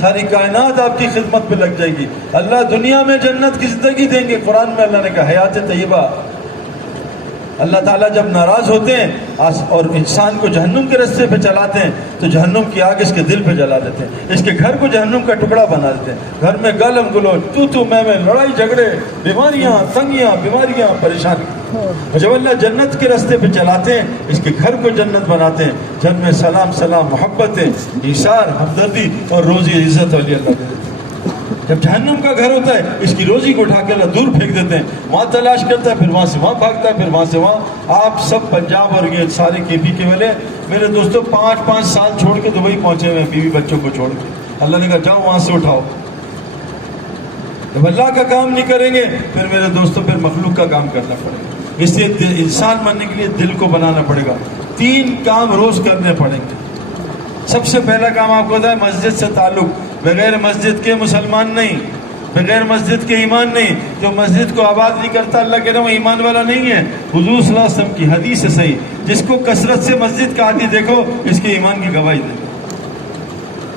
ساری کائنات آپ کی خدمت پہ لگ جائے گی. اللہ دنیا میں جنت کی زندگی دیں گے. قرآن میں اللہ نے کہا حیات طیبہ. اللہ تعالیٰ جب ناراض ہوتے ہیں اور انسان کو جہنم کے راستے پہ چلاتے ہیں تو جہنم کی آگ اس کے دل پہ جلا دیتے ہیں, اس کے گھر کو جہنم کا ٹکڑا بنا دیتے ہیں. گھر میں گالم گلوچ تو میں لڑائی جھگڑے, بیماریاں, تنگیاں, بیماریاں, پریشانی. جب اللہ جنت کے راستے پہ چلاتے ہیں اس کے گھر کو جنت بناتے ہیں. جن میں سلام سلام, محبت, ایثار, ہمدردی اور روزی عزت والی اللہ دیتے ہیں. جب جہنم کا گھر ہوتا ہے اس کی روزی کو اٹھا کے اللہ دور پھینک دیتے ہیں. وہاں تلاش کرتا ہے, پھر وہاں سے وہاں بھاگتا ہے, پھر وہاں سے وہاں. آپ سب پنجاب اور یہ سارے کے پی کے والے میرے دوستوں 5-5 سال چھوڑ کے دبئی پہنچے ہوئے ہیں بیوی بچوں کو چھوڑ کے. اللہ نے کہا جاؤ وہاں سے اٹھاؤ. جب اللہ کا کام نہیں کریں گے پھر میرے دوستوں پھر مخلوق کا کام کرنا پڑے گا. اس لیے انسان بننے کے لیے دل کو بنانا پڑے گا. 3 کام روز کرنے پڑیں گے. سب سے پہلا کام آپ کو بتایا مسجد سے تعلق. بغیر مسجد کے مسلمان نہیں, بغیر مسجد کے ایمان نہیں. جو مسجد کو آباد نہیں کرتا اللہ کہہ رہا وہ ایمان والا نہیں ہے. حضور صلی اللہ علیہ وسلم کی حدیث ہے صحیح, جس کو کثرت سے مسجد کا عادی دیکھو اس کے ایمان کی گواہی دے.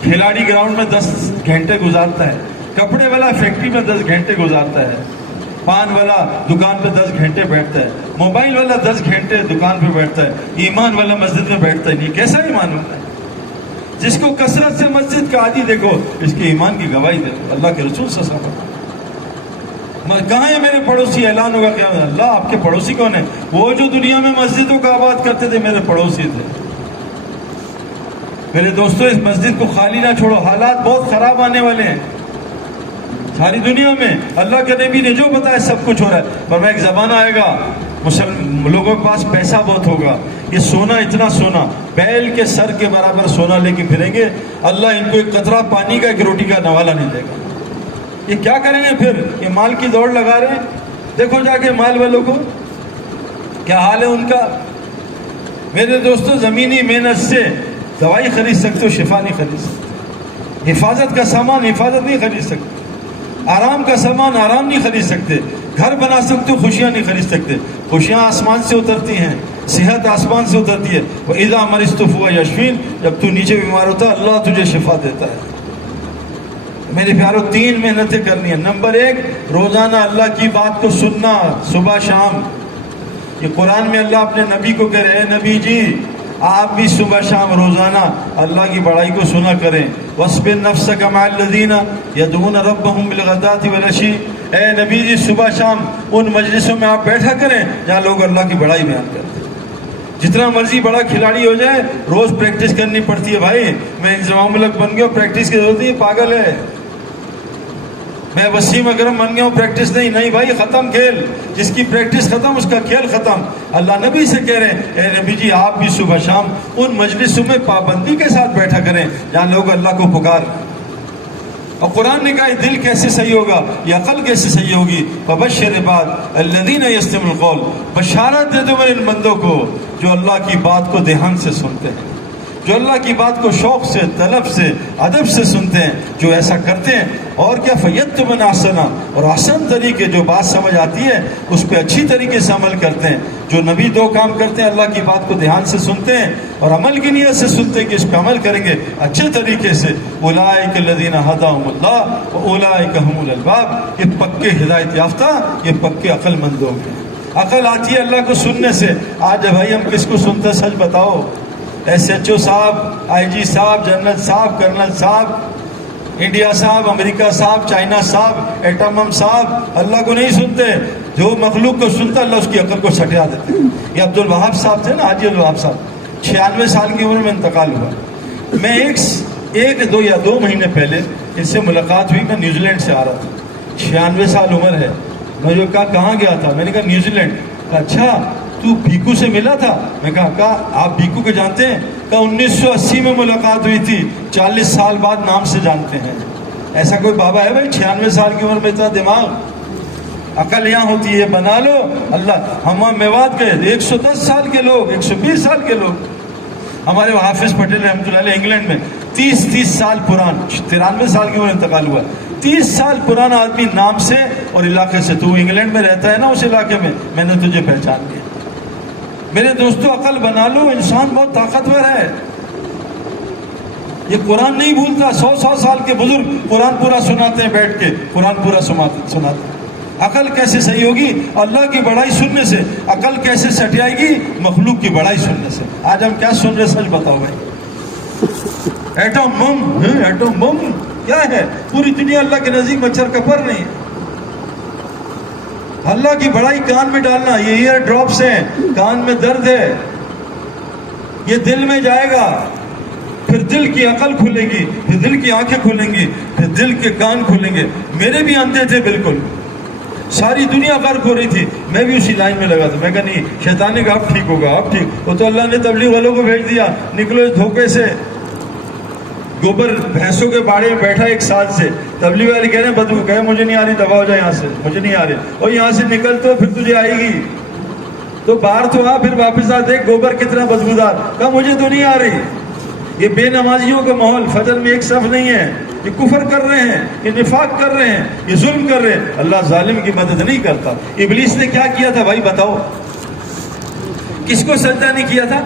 کھلاڑی گراؤنڈ میں 10 گھنٹے گزارتا ہے, کپڑے والا فیکٹری میں 10 گھنٹے گزارتا ہے, پان والا دکان پہ 10 گھنٹے بیٹھتا ہے, موبائل والا 10 گھنٹے دکان پہ بیٹھتا ہے, ایمان والا مسجد میں بیٹھتا ہی نہیں. کیسا ایمان ہوتا ہے؟ جس کو کثرت سے مسجد کا عادی دیکھو اس کے ایمان کی گواہی دیکھو. اللہ کے رسول صلی اللہ علیہ وسلم کہاں ہے میرے پڑوسی؟ اعلان ہوگا کہ اللہ آپ کے پڑوسی کون ہیں؟ وہ جو دنیا میں مسجدوں کا آباد کرتے تھے میرے پڑوسی تھے. میرے دوستوں اس مسجد کو خالی نہ چھوڑو, حالات بہت خراب آنے والے ہیں ساری دنیا میں. اللہ کے نبی نے جو بتایا سب کچھ ہو رہا ہے. پر ایک زمانہ آئے گا لوگوں کے پاس پیسہ بہت ہوگا, یہ سونا اتنا سونا, بیل کے سر کے برابر سونا لے کے پھریں گے. اللہ ان کو ایک قطرہ پانی کا, ایک روٹی کا نوالا نہیں دے گا. یہ کیا کریں گے پھر؟ یہ مال کی دوڑ لگا رہے ہیں. دیکھو جا کے مال والوں کو کیا حال ہے ان کا. میرے دوستوں زمینی محنت سے دوائی خرید سکتے ہو, شفا نہیں خرید سکتے. حفاظت کا سامان حفاظت نہیں خرید سکتے, آرام کا سامان آرام نہیں خرید سکتے. گھر بنا سکتے ہو, خوشیاں نہیں خرید سکتے. خوشیاں آسمان سے اترتی ہیں, صحت آسمان سے اترتی ہے. وَإِذَا مَرِضْتُ فَهُوَ يَشْفِينِ, جب تو نیچے بیمار ہوتا ہے اللہ تجھے شفا دیتا ہے. میرے پیاروں 3 محنتیں کرنی ہیں. نمبر 1 روزانہ اللہ کی بات کو سننا صبح شام. یہ قرآن میں اللہ اپنے نبی کو کہہ رہے ہیں نبی جی آپ بھی صبح شام روزانہ اللہ کی بڑائی کو سنا کریں. وَاصْبِرْ نَفْسَكَ مَعَ الَّذِينَ يَدْعُونَ رَبَّهُمْ بِالْغَدَاةِ وَالْعَشِيِّ. اے نبی جی صبح شام ان مجلسوں میں آپ بیٹھا کریں جہاں لوگ اللہ کی بڑائی بیان کرتے ہیں. جتنا مرضی بڑا کھلاڑی ہو جائے روز پریکٹس کرنی پڑتی ہے. بھائی میں انضمام ملک بن گیا ہوں, پریکٹس کی ضرورت نہیں, پاگل ہے. میں وسیم اکرم بن گیا ہوں, پریکٹس نہیں بھائی, ختم کھیل. جس کی پریکٹس ختم اس کا کھیل ختم. اللہ نبی سے کہہ رہے ہیں اے نبی جی آپ بھی صبح شام ان مجلسوں میں پابندی کے ساتھ بیٹھا کریں جہاں لوگ اللہ کو پکار. اور قرآن نے کہا یہ دل کیسے صحیح ہوگا, یہ عقل کیسے صحیح ہوگی. فبشر عباد الذین یستمعون القول, بشارت دے دو میرے ان بندوں کو جو اللہ کی بات کو دھیان سے سنتے ہیں, جو اللہ کی بات کو شوق سے, طلب سے, ادب سے سنتے ہیں, جو ایسا کرتے ہیں. اور کیا فیتبعون احسنہ, اور آسان طریقے جو بات سمجھ آتی ہے اس پہ اچھی طریقے سے عمل کرتے ہیں. جو نبی 2 کام کرتے ہیں, اللہ کی بات کو دھیان سے سنتے ہیں اور عمل کی نیت سے سنتے ہیں کہ اس پہ عمل کریں گے اچھے طریقے سے. اولئک الذین ھداھم اللہ واولئک ھم الالباب, یہ پکے ہدایت یافتہ, یہ پکے عقل مند لوگ ہیں. عقل آتی ہے اللہ کو سننے سے. آج بھائی ہم کس کو سنتے ہیں سچ بتاؤ؟ ایس ایچ او صاحب, آئی جی صاحب, جنرل صاحب, کرنل صاحب, انڈیا صاحب, امریکہ صاحب, چائنا صاحب, ایٹمم صاحب. اللہ کو نہیں سنتے. جو مخلوق کو سنتا اللہ اس کی عقل کو سٹیا دیتے. یہ عبد الوہاب صاحب تھے نا, حاجی الوہاب صاحب, 96 سال کی عمر میں انتقال ہوا. میں ایک 2 یا 2 مہینے پہلے ان سے ملاقات ہوئی. میں نیوزی لینڈ سے آ رہا تھا, 96 سال عمر ہے. میں جو کہا کہاں گیا تھا, میں نے کہا نیوزی لینڈ. کہا اچھا تو بھیکو سے ملا تھا؟ میں کہا آپ بھیکو کو جانتے ہیں؟ کہا 1980 میں ملاقات ہوئی تھی, 40 سال بعد نام سے جانتے ہیں. ایسا کوئی بابا ہے بھائی 96 سال کی عمر میں اتنا دماغ؟ عقل یہاں ہوتی ہے, بنا لو. اللہ ہم میوات کے 110 سال کے لوگ, 120 سال کے لوگ. ہمارے حافظ پٹیل رحمۃ اللہ علیہ انگلینڈ میں 30 سال پران, 93 سال کی عمر انتقال ہوا. 30 سال پرانا آدمی نام سے اور علاقے سے. تو انگلینڈ میں رہتا ہے نا, اس علاقے میں نے تجھے پہچان لیا. میرے دوستو عقل بنا لو, انسان بہت طاقتور ہے. یہ قرآن نہیں بھولتا. 100 سال کے بزرگ قرآن پورا سناتے ہیں بیٹھ کے, قرآن پورا سناتے ہیں. عقل کیسے صحیح ہوگی؟ اللہ کی بڑائی سننے سے. عقل کیسے سٹ جائے گی؟ مخلوق کی بڑائی سننے سے. آج ہم کیا سن رہے سچ بتاؤ بھائی. ایٹم بم, ایٹم بم کیا ہے؟ پوری دنیا اللہ کے نزدیک مچھر کا پر نہیں ہے. اللہ کی بڑائی کان میں ڈالنا. یہ ایئر ڈراپس ہیں, کان میں درد ہے, یہ دل میں جائے گا, پھر دل کی عقل کھلے گی, پھر دل کی آنکھیں کھلیں گی, پھر دل کے کان کھلیں گے. میرے بھی اندھے تھے بالکل, ساری دنیا غرق ہو رہی تھی, میں بھی اسی لائن میں لگا تھا. میں کہا نہیں, شیطان نے کہا اب ٹھیک ہوگا, اب ٹھیک. وہ تو اللہ نے تبلیغ والوں کو بھیج دیا, نکلو اس دھوکے سے. گوبر بھینسوں کے باڑے میں بیٹھا 1 سال سے, تبلیغ والے کہہ رہے ہیں بدبو, کہے مجھے نہیں آ رہی, دبا ہو جائے یہاں سے, مجھے نہیں آ رہی. اور یہاں سے نکل تو پھر تجھے آئے گی, تو باہر تو آ, پھر واپس آ, دیکھ گوبر کتنا بدبودار. کہا مجھے تو نہیں آ رہی. یہ بے نمازیوں کا ماحول, فجر میں ایک صف نہیں ہے, یہ کفر کر رہے ہیں, یہ نفاق کر رہے ہیں, یہ ظلم کر رہے ہیں. اللہ ظالم کی مدد نہیں کرتا. ابلیس نے کیا کیا تھا بھائی بتاؤ؟ کس کو سجدہ نہیں کیا تھا؟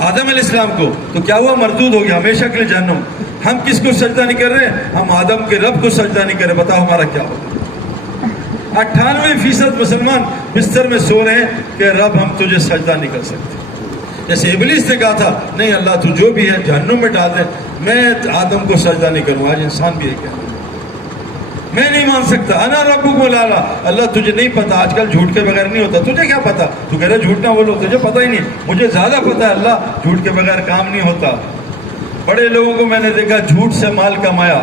آدم علیہ السلام کو. تو کیا ہوا؟ مردود ہو گیا, ہمیشہ کے لیے جہنم. ہم کس کو سجدہ نہیں کر رہے؟ ہم آدم کے رب کو سجدہ نہیں کر رہے. بتاؤ ہمارا کیا ہوگا؟ 98% مسلمان بستر میں سو رہے ہیں کہ رب ہم تجھے سجدہ نہیں کر سکتے. جیسے ابلیس نے کہا تھا نہیں اللہ تو جو بھی ہے جہنم میں ڈال دے, میں آدم کو سجدہ نہیں کروں. آج انسان بھی ہے کیا, میں نہیں مان سکتا. انا ربکم الاعلی. اللہ تجھے نہیں پتا, آج کل جھوٹ کے بغیر نہیں ہوتا. تجھے کیا پتا؟ تو کہہ رہے جھوٹ نہ بولو, تجھے پتہ ہی نہیں. مجھے زیادہ پتا ہے اللہ, جھوٹ کے بغیر کام نہیں ہوتا. بڑے لوگوں کو میں نے دیکھا جھوٹ سے مال کمایا,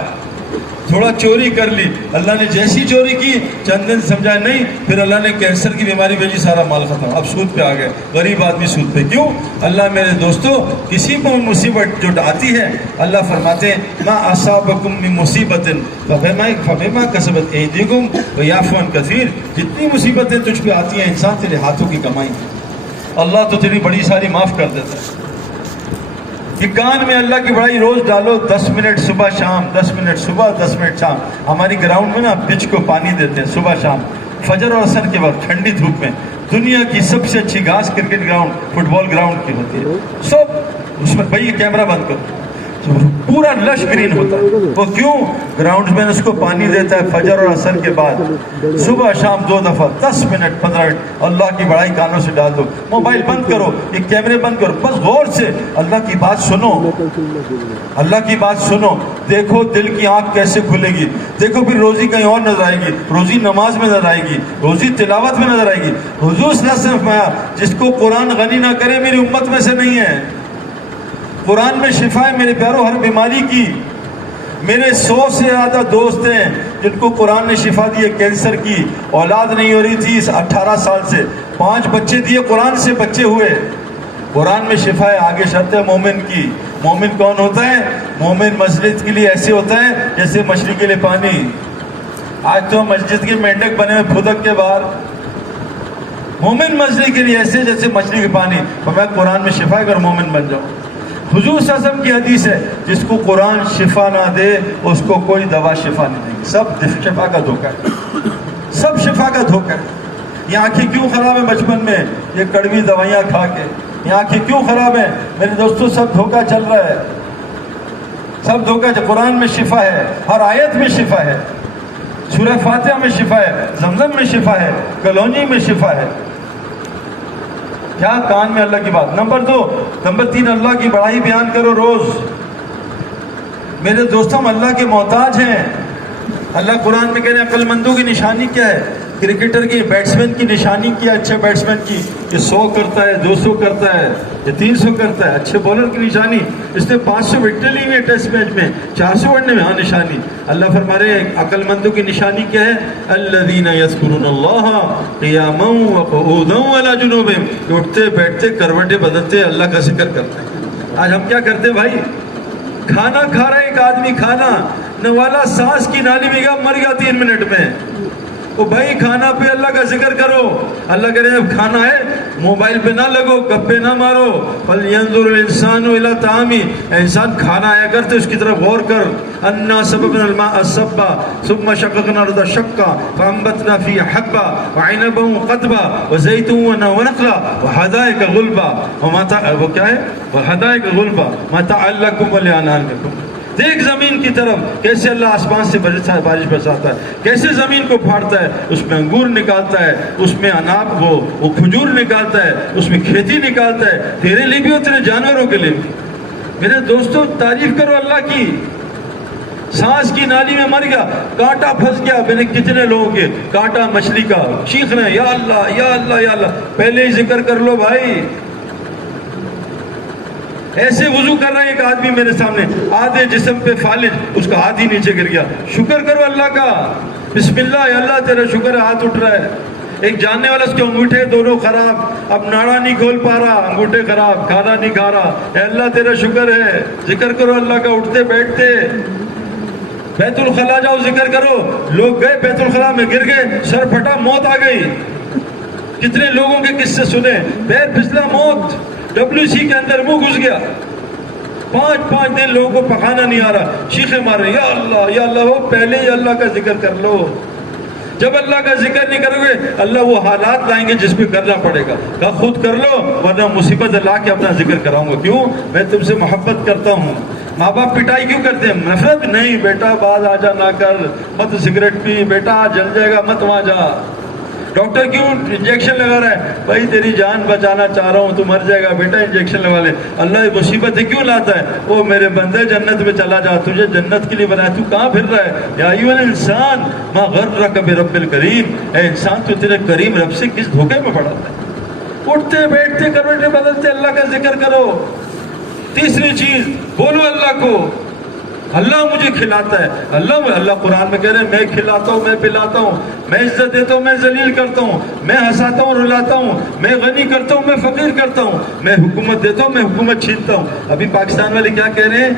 تھوڑا چوری کر لی, اللہ نے جیسی چوری کی چند دن سمجھا نہیں, پھر اللہ نے کینسر کی بیماری بھیجی, سارا مال ختم. اب سود پہ آ گئے, غریب آدمی سود پہ. کیوں؟ اللہ میرے دوستو, کسی کو مصیبت جو آتی ہے اللہ فرماتے ہیں ما اصابکم من مصیبت فبما کسبت ایدیکم ویعفو عن کثیر. جتنی مصیبتیں تجھ پہ آتی ہیں انسان تیرے ہاتھوں کی کمائی, اللہ تو تیری بڑی ساری معاف کر دیتا ہے. یہ کان میں اللہ کی بڑائی روز ڈالو, 10 منٹ صبح شام, 10 منٹ صبح, 10 منٹ شام. ہماری گراؤنڈ میں نا پچ کو پانی دیتے ہیں صبح شام, فجر اور عصر کے وقت ٹھنڈی دھوپ میں. دنیا کی سب سے اچھی گھاس کرکٹ گراؤنڈ, فٹ بال گراؤنڈ کی ہوتی ہے. سب اس میں بھائی یہ کیمرہ بند کرو, پورا لش گرین ہوتا ہے. وہ کیوں؟ گراؤنڈ میں اس کو پانی دیتا ہے فجر اور عصر کے بعد, صبح شام 2 دفعہ, 10 منٹ 15 منٹ. اللہ کی بڑائی کانوں سے ڈال دو, موبائل بند کرو, یہ کیمرے بند کرو, بس غور سے اللہ کی بات سنو, اللہ کی بات سنو. دیکھو دل کی آنکھ کیسے کھلے گی. دیکھو پھر روزی کہیں اور نظر آئے گی, روزی نماز میں نظر آئے گی, روزی تلاوت میں نظر آئے گی. حضور صلی اللہ علیہ وسلم نے فرمایا جس کو قرآن غنی نہ کرے میری امت میں سے نہیں ہے. قرآن میں شفا ہے میرے پیاروں ہر بیماری کی. میرے 100 سے زیادہ دوست ہیں جن کو قرآن نے شفا دی ہے. کینسر کی, اولاد نہیں ہو رہی تھی 18 سال سے, 5 بچے دیے, قرآن سے بچے ہوئے. قرآن میں شفا ہے. آگے شرط ہے مومن کی. مومن کون ہوتا ہے؟ مومن مسجد کے لیے ایسے ہوتا ہے جیسے مچھلی کے لیے پانی. آج تو مسجد کے مینڈک بنے ہوئے پھدک کے باہر. مومن مسجد کے لیے ایسے جیسے مچھلی کے پانی. میں قرآن میں شفا ہے, اگر مومن بن جاؤ. حضور صلی اللہ علیہ وسلم کی حدیث ہے جس کو قرآن شفا نہ دے اس کو کوئی دوا شفا نہیں دے گی. سب شفا کا دھوکہ ہے, سب شفا کا دھوکہ ہے. یہ آنکھیں کیوں خراب ہیں بچپن میں؟ یہ کڑوی دوائیاں کھا کے. یہ آنکھیں کیوں خراب ہیں میرے دوستوں؟ سب دھوکہ چل رہا ہے, سب دھوکہ. قرآن میں شفا ہے, ہر آیت میں شفا ہے. سورہ فاتحہ میں شفا ہے, زمزم میں شفا ہے, کلونجی میں شفا ہے. کیا کان میں اللہ کی بات. نمبر 2, نمبر 3 اللہ کی بڑائی بیان کرو روز. میرے دوستوں ہم اللہ کے محتاج ہیں. اللہ قرآن میں کہہ رہے ہیں عقل مندوں کی نشانی کیا ہے؟ کرکٹر کی, بیٹسمین کی نشانی کیا ہے اچھے بیٹسمین کی؟ یہ 100 کرتا ہے, 200 کرتا ہے, یہ 300 کرتا ہے. اچھے بولر کی نشانی, اس نے 500 وکٹیں لی ہوئی ہے ٹیسٹ میچ میں, 400 بڑھنے میں. ہاں نشانی. اللہ فرما رہے ہیں عقل مندوں کی نشانی کیا ہے؟ الذین یذکرون اللہ قیاما وقعودا وعلی جنوبہم. اٹھتے بیٹھتے کروٹیں بدلتے اللہ کا ذکر کرتے ہیں. آج ہم کیا کرتے ہیں بھائی؟ کھانا کھا رہا ہے ایک آدمی, کھانا نوالا سانس کی نالی میں گیا, مر گیا 3 منٹ میں. وہ بھائی کھانا پہ اللہ کا ذکر کرو. اللہ کہہ رہے ہیں کھانا ہے موبائل پہ نہ لگو, گپے نہ مارو. فَلْيَنْظُرِ الْإِنسَانُ إِلَىٰ طَعَامِهِ, انسان کھانا آیا کرتے اس کی طرف غور کر. أَنَّا صَبَبْنَا الْمَاءَ صَبًّا ثُمَّ شَقَقْنَا الْأَرْضَ شَقًّا فَأَنبَتْنَا فِيهَا حَبًّا وَعِنَبًا وَقَضْبًا وَزَيْتُونًا وَنَخْلًا وَحَدَائِقَ غُلْبًا وہ کیا ہے, وَحَدَائِقَ غُلْبًا مَتَاعًا لَكُمْ وَلِأَنْعَامِكُمْ. دیکھ زمین کی طرف کیسے اللہ آسمان سے بارش برساتا ہے, کیسے زمین کو پھاڑتا ہے, اس میں انگور نکالتا ہے, اس میں اناب وہ کھجور نکالتا ہے, اس میں کھیتی نکالتا ہے, تیرے لیے بھی اور تیرے جانوروں کے لیے بھی. میرے دوستو تعریف کرو اللہ کی. سانس کی نالی میں مر گیا, کانٹا پھنس گیا, میں نے کتنے لوگوں کے کانٹا مچھلی کا چیخ رہے ہیں یا اللہ یا اللہ یا اللہ. پہلے ہی ذکر کر لو بھائی. ایسے وضو کر رہے ہیں ایک آدمی میرے سامنے, آدھے جسم پہ فالج, اس کا ہاتھ ہی نیچے گر گیا. شکر کرو اللہ کا, بسم اللہ یا اللہ تیرا شکر ہے, ہاتھ اٹھ رہا ہے. ایک جاننے والا اس کے انگوٹھے دونوں خراب, اب ناڑا نہیں کھول پا رہا, انگوٹھے خراب, کھانا نہیں کھا رہا. اے اللہ تیرا شکر ہے, ذکر کرو اللہ کا اٹھتے بیٹھتے. بیت الخلا جاؤ ذکر کرو. لوگ گئے بیت الخلا میں گر گئے, سر پھٹا, موت آ گئی. کتنے لوگوں کے قصے سنے, پیر پھسلا موت, WC کے اندر منہ گھس گیا. 5 دن لوگوں کو پکانا نہیں آ رہا, چیخے مار رہے یا اللہ یا اللہ. ہو پہلے ہی اللہ کا ذکر کر لو. جب اللہ کا ذکر نہیں کرو گے اللہ وہ حالات لائیں گے جس پہ کرنا پڑے گا. کہا خود کر لو ورنہ مصیبت لا کے اپنا ذکر کراؤں گا. کیوں؟ میں تم سے محبت کرتا ہوں. ماں باپ پٹائی کیوں کرتے ہیں؟ نفرت نہیں. بیٹا باز آ جا نہ کر, مت سگریٹ پی, بیٹا جل جائے گا مت وہاں جا. ڈاکٹر کیوں انجیکشن لگا رہا ہے؟ بھائی تیری جان بچانا چاہ رہا ہوں, تو مر جائے گا بیٹا, انجیکشن لگا لے. اللہ مصیبتیں کیوں لاتا ہے؟ وہ میرے بندے جنت میں چلا جا, تجھے جنت کے لیے بنایا, تو کہاں پھر رہا ہے؟ یا ایھا الانسان ما غرک برب الکریم, اے انسان تو تیرے کریم رب سے کس دھوکے میں پڑا ہے؟ اٹھتے بیٹھتے کروٹیں بدلتے اللہ کا ذکر کرو. تیسری چیز, بولو اللہ کو, اللہ مجھے کھلاتا ہے. اللہ قرآن میں کہہ رہے ہیں میں کھلاتا ہوں, میں پلاتا ہوں, میں عزت دیتا ہوں, میں ذلیل کرتا ہوں, میں ہنساتا ہوں, رلاتا ہوں, میں غنی کرتا ہوں, میں فقیر کرتا ہوں, میں حکومت دیتا ہوں, میں حکومت چھینتا ہوں. ابھی پاکستان والے کیا کہہ رہے ہیں؟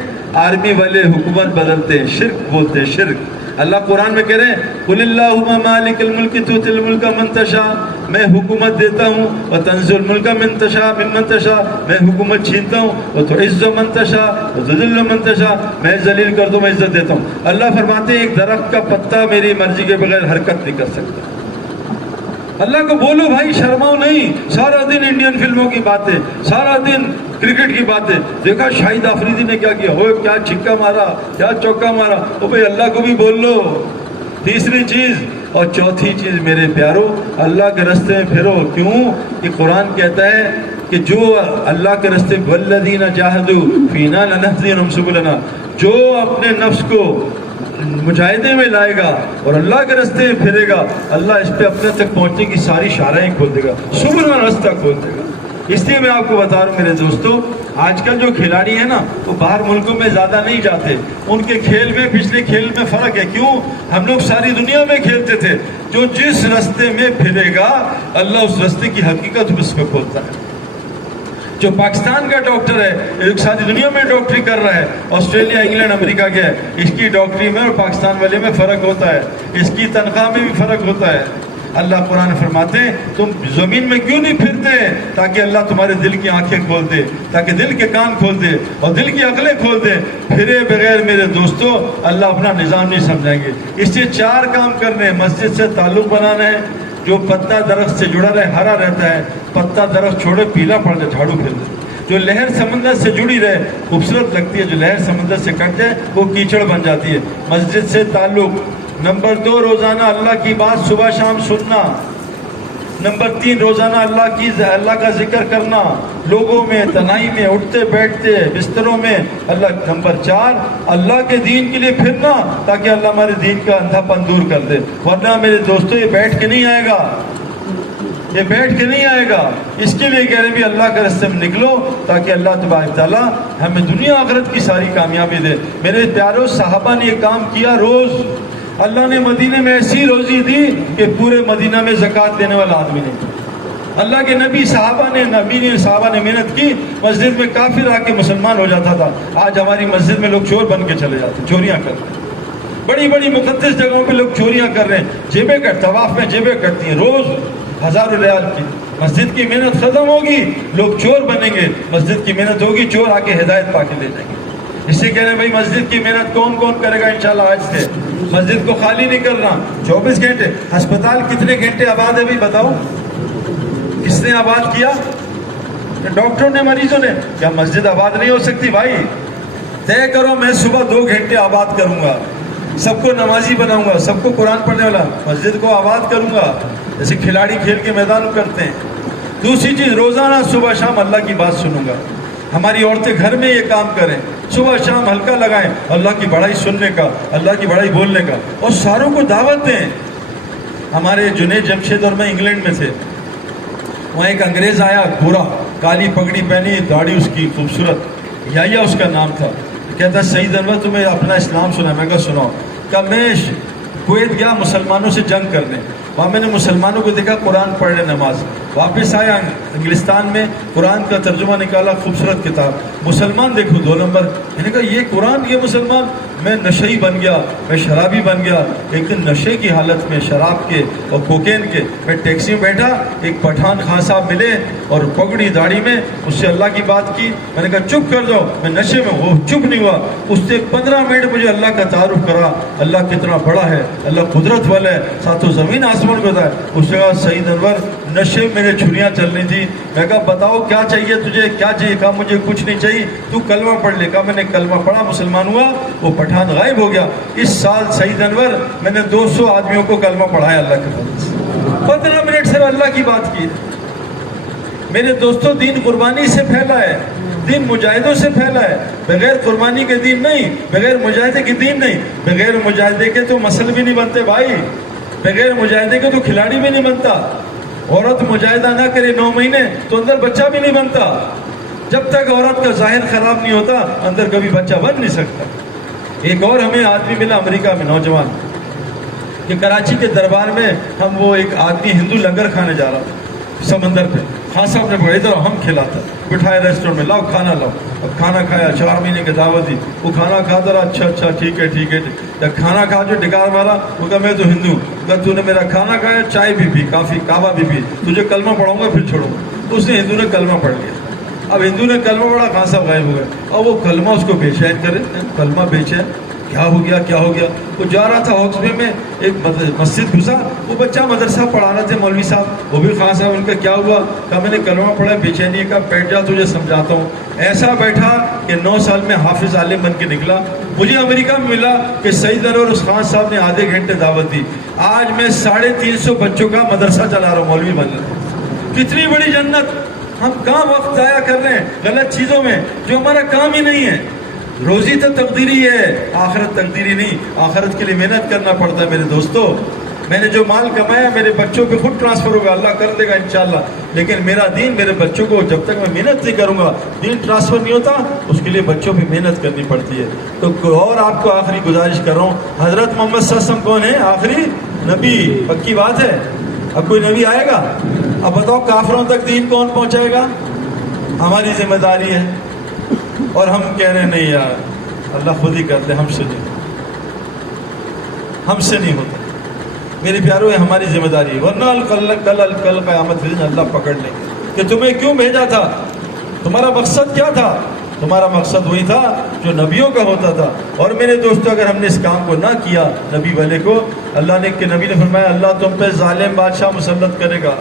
آرمی والے حکومت بدلتے ہیں, شرک بولتے ہیں, شرک. اللہ قرآن میں کہہ رہے ہیں قل اللہم مالک الملک تؤتی الملک من تشاء, میں حکومت دیتا ہوں, وتنزع الملک من تشاء ممن تشاء, میں حکومت چھینتا ہوں, وتعز من تشاء وتذل من تشاء, میں ذلیل کر دوں, میں عزت دیتا ہوں. اللہ فرماتے ہیں ایک درخت کا پتا میری مرضی کے بغیر حرکت نہیں کر سکتا. اللہ کو بولو بھائی, شرماؤ نہیں. سارا دن انڈین فلموں کی باتیں, سارا دن کرکٹ کی باتیں. دیکھا شاہد آفریدی نے کیا کیا, ہو کیا چھکا مارا, کیا چوکا مارا. تو بھائی اللہ کو بھی بول لو. تیسری چیز اور چوتھی چیز میرے پیارو, اللہ کے راستے میں پھرو. کیوں کہ قرآن کہتا ہے کہ جو اللہ کے راستے والذین جاہدوا فینا لنہدینہم سبلنا, جو اپنے نفس کو مجاہدے میں لائے گا اور اللہ کے راستے میں پھرے گا, اللہ اس پہ اپنے تک پہنچنے کی ساری شاہراہیں کھول دے گا, سبل راستہ کھول دے گا. اس لیے میں آپ کو بتا رہا ہوں میرے دوستو, آج کل جو کھلاڑی ہیں نا وہ باہر ملکوں میں زیادہ نہیں جاتے. ان کے کھیل میں پچھلے کھیل میں فرق ہے. کیوں؟ ہم لوگ ساری دنیا میں کھیلتے تھے. جو جس راستے میں پھرے گا اللہ اس راستے کی حقیقت اس پہ کھولتا ہے. جو پاکستان کا ڈاکٹر ہے ایک ساری دنیا میں ڈاکٹری کر رہا ہے, آسٹریلیا, انگلینڈ, امریکہ گیا ہے, اس کی ڈاکٹری میں اور پاکستان والے میں فرق ہوتا ہے, اس کی تنخواہ میں بھی فرق ہوتا ہے. اللہ قرآن فرماتے ہیں تم زمین میں کیوں نہیں پھرتے؟ تاکہ اللہ تمہارے دل کی آنکھیں کھول دے, تاکہ دل کے کان کھول دے اور دل کی عقلیں کھول دے. پھرے بغیر میرے دوستو اللہ اپنا نظام نہیں سمجھائیں گے. اس سے 4 کام کرنے ہیں. مسجد سے تعلق بنانا ہے, جو پتا درخت سے جڑا رہے ہرا رہتا ہے, پتا درخت چھوڑے پیلا پڑ جائے جھاڑو پھر دے. جو لہر سمندر سے جڑی رہے خوبصورت لگتی ہے, جو لہر سمندر سے کٹ جائے وہ کیچڑ بن جاتی ہے. مسجد سے تعلق. نمبر 2 روزانہ اللہ کی بات صبح شام سننا. نمبر 3 روزانہ اللہ کا ذکر کرنا, لوگوں میں, تنہائی میں, اٹھتے بیٹھتے, بستروں میں اللہ. نمبر 4 اللہ کے دین کے لیے پھرنا تاکہ اللہ ہمارے دین کا اندھا پن دور کر دے. ورنہ میرے دوستو یہ بیٹھ کے نہیں آئے گا, یہ بیٹھ کے نہیں آئے گا. اس کے لیے کہہ رہے بھی اللہ کے راستے میں نکلو تاکہ اللہ تبارک تعالیٰ ہمیں دنیا آخرت کی ساری کامیابی دے. میرے پیاروں صحابہ نے یہ کام کیا. روز اللہ نے مدینے میں ایسی روزی دی کہ پورے مدینہ میں زکوٰۃ دینے والا آدمی نہیں. اللہ کے نبی صحابہ نے محنت کی. مسجد میں کافر آ کے مسلمان ہو جاتا تھا. آج ہماری مسجد میں لوگ چور بن کے چلے جاتے, چوریاں کرتے ہیں. بڑی بڑی مقدس جگہوں پہ لوگ چوریاں کر رہے ہیں. جیبیں طواف میں جیبیں کٹتی ہیں, روز ہزاروں ریال کی. مسجد کی محنت ختم ہوگی، لوگ چور بنیں گے، مسجد کی محنت ہوگی، چور آ کے ہدایت پا کے لے جائیں گے۔ اس سے کہہ رہے ہیں بھائی مسجد کی محنت کون کون کرے گا انشاءاللہ آج سے، مسجد کو خالی نہیں کرنا 24 گھنٹے۔ ہسپتال کتنے گھنٹے آباد ہے بھائی بتاؤ، کس نے آباد کیا؟ ڈاکٹروں نے، مریضوں نے؟ کیا مسجد آباد نہیں ہو سکتی بھائی؟ طے کرو میں صبح 2 گھنٹے آباد کروں گا، سب کو نمازی بناؤں گا، سب کو قرآن پڑھنے والا، مسجد کو آباد کروں گا جیسے کھلاڑی کھیل کے میدان میں کرتے ہیں۔ دوسری چیز، روزانہ صبح شام اللہ کی بات سنوں گا۔ ہماری عورتیں گھر میں یہ کام کریں، صبح شام ہلکا لگائیں اللہ کی بڑائی سننے کا، اللہ کی بڑائی بولنے کا، اور ساروں کو دعوت دیں۔ ہمارے جنید جمشید اور میں انگلینڈ میں تھے، وہاں ایک انگریز آیا، گورا، کالی پگڑی پہنی، داڑھی اس کی خوبصورت، یا اس کا نام تھا۔ کہتا سعید انور تمہیں اپنا اسلام سنا؟ میں کہا سناؤ۔ کہ میں کویت گیا مسلمانوں سے جنگ کرنے، وہاں میں نے مسلمانوں کو دیکھا قرآن پڑھ رہے نماز، واپس آیا انگلستان میں، قرآن کا ترجمہ نکالا، خوبصورت کتاب، مسلمان دیکھو 2 نمبر۔ میں نے کہا یہ قرآن، یہ مسلمان؟ میں نشئی بن گیا، میں شرابی بن گیا۔ ایک دن نشے کی حالت میں، شراب کے اور کوکین کے، میں ٹیکسی میں بیٹھا، ایک پٹھان خان صاحب ملے اور پگڑی داڑھی میں، اس سے اللہ کی بات کی۔ میں نے کہا چپ کر دو، میں نشے میں، وہ چپ نہیں ہوا، اس سے 15 منٹ مجھے اللہ کا تعارف کرا، اللہ کتنا بڑا ہے، اللہ قدرت والا ہے، ساتھوں زمین آسمان کو ہوتا ہے۔ اس سے کہا سعید انور نشے میں میرے چھریاں چل رہی تھی۔ میں کہا بتاؤ کیا چاہیے تجھے، کیا چاہیے؟ کہا مجھے کچھ نہیں چاہیے، تو کلمہ پڑھ لے۔ کہا میں نے کلمہ پڑھا، مسلمان ہوا، وہ پٹھان غائب ہو گیا۔ اس سال سعید انور میں نے 200 آدمیوں کو کلمہ پڑھایا اللہ کے فضل سے، 15 منٹ سے اللہ کی بات کی۔ میرے دوستوں دین قربانی سے پھیلا ہے، دین مجاہدوں سے پھیلا ہے، بغیر قربانی کے دین نہیں، بغیر مجاہدے کے دین نہیں۔ بغیر مجاہدے کے تو مسل بھی نہیں بنتے بھائی، بغیر مجاہدے کے تو کھلاڑی بھی نہیں بنتا۔ عورت مجاہدہ نہ کرے 9 مہینے تو اندر بچہ بھی نہیں بنتا۔ جب تک عورت کا ظاہر خراب نہیں ہوتا اندر کبھی بچہ بن نہیں سکتا۔ ایک اور ہمیں آدمی ملا امریکہ میں، نوجوان، کہ کراچی کے دربار میں ہم، وہ ایک آدمی ہندو لنگر کھانے جا رہا تھا سمندر پہ، خان صاحب نے بڑے ادھر ہم کھلاتا، بٹھائے ریسٹورنٹ میں، لاؤ کھانا لاؤ۔ اب کھانا کھایا، 4 مہینے کی دعوت دی، وہ کھانا کھاتا رہا، اچھا ٹھیک ہے ٹھیک ہے۔ جب کھانا کھا جو ڈکار مارا، وہ کہا میں تو ہندو، کہا تو نے میرا کھانا کھایا، چائے بھی پی، کافی کعبہ بھی پی، تجھے کلمہ پڑھاؤں گا پھر چھوڑوں گا۔ اس نے ہندو نے کلمہ پڑھ لیا۔ اب ہندو نے کلمہ پڑھا، خان صاحب غائب ہو گئے۔ اب وہ کلمہ اس کو بے چین کرے، کلمہ بے چین، کیا ہو گیا کیا ہو گیا؟ وہ جا رہا تھا ہوکسبے میں، ایک مسجد گھسا، وہ بچہ مدرسہ پڑھا رہے تھے مولوی صاحب، وہ بھی خان صاحب، ان کا کیا ہوا؟ کہا میں نے کلمہ پڑھا، بے چینی کا، بیٹھ جا تجھے سمجھاتا ہوں۔ ایسا بیٹھا کہ 9 سال میں حافظ عالم بن کے نکلا۔ مجھے امریکہ میں ملا کہ سعید انور اور خان صاحب نے آدھے گھنٹے دعوت دی، آج میں 350 بچوں کا مدرسہ چلا رہا ہوں، مولوی بن رہا ہوں۔ کتنی بڑی جنت! ہم کہاں وقت ضائع کر رہے ہیں غلط چیزوں میں جو ہمارا کام ہی نہیں ہے۔ روزی تو تقدیری ہے، آخرت تقدیری نہیں، آخرت کے لیے محنت کرنا پڑتا ہے میرے دوستو۔ میں نے جو مال کمایا میرے بچوں پہ خود ٹرانسفر ہوگا، اللہ کر دے گا انشاءاللہ، لیکن میرا دین میرے بچوں کو، جب تک میں محنت نہیں کروں گا دین ٹرانسفر نہیں ہوتا، اس کے لیے بچوں پہ محنت کرنی پڑتی ہے۔ تو اور آپ کو آخری گزارش کر رہا ہوں، حضرت محمد صلی اللہ علیہ وسلم کون ہے؟ آخری نبی، پکی بات ہے۔ اب کوئی نبی آئے گا، اب بتاؤ کافروں تک دین کون پہنچائے گا؟ ہماری ذمہ داری ہے، اور ہم کہہ رہے ہیں نہیں یار اللہ خود ہی کرتے، ہم سے نہیں، ہم سے نہیں ہوتا۔ میرے پیارو ہے ہماری ذمہ داری ہے، ورنہ کل قیامت کے دن اللہ پکڑ لیں گے کہ تمہیں کیوں بھیجا تھا، تمہارا مقصد کیا تھا؟ تمہارا مقصد وہی تھا جو نبیوں کا ہوتا تھا۔ اور میرے دوستو اگر ہم نے اس کام کو نہ کیا نبی والے کو، اللہ نے کہ نبی نے فرمایا اللہ تم پہ ظالم بادشاہ مسلط کرے گا،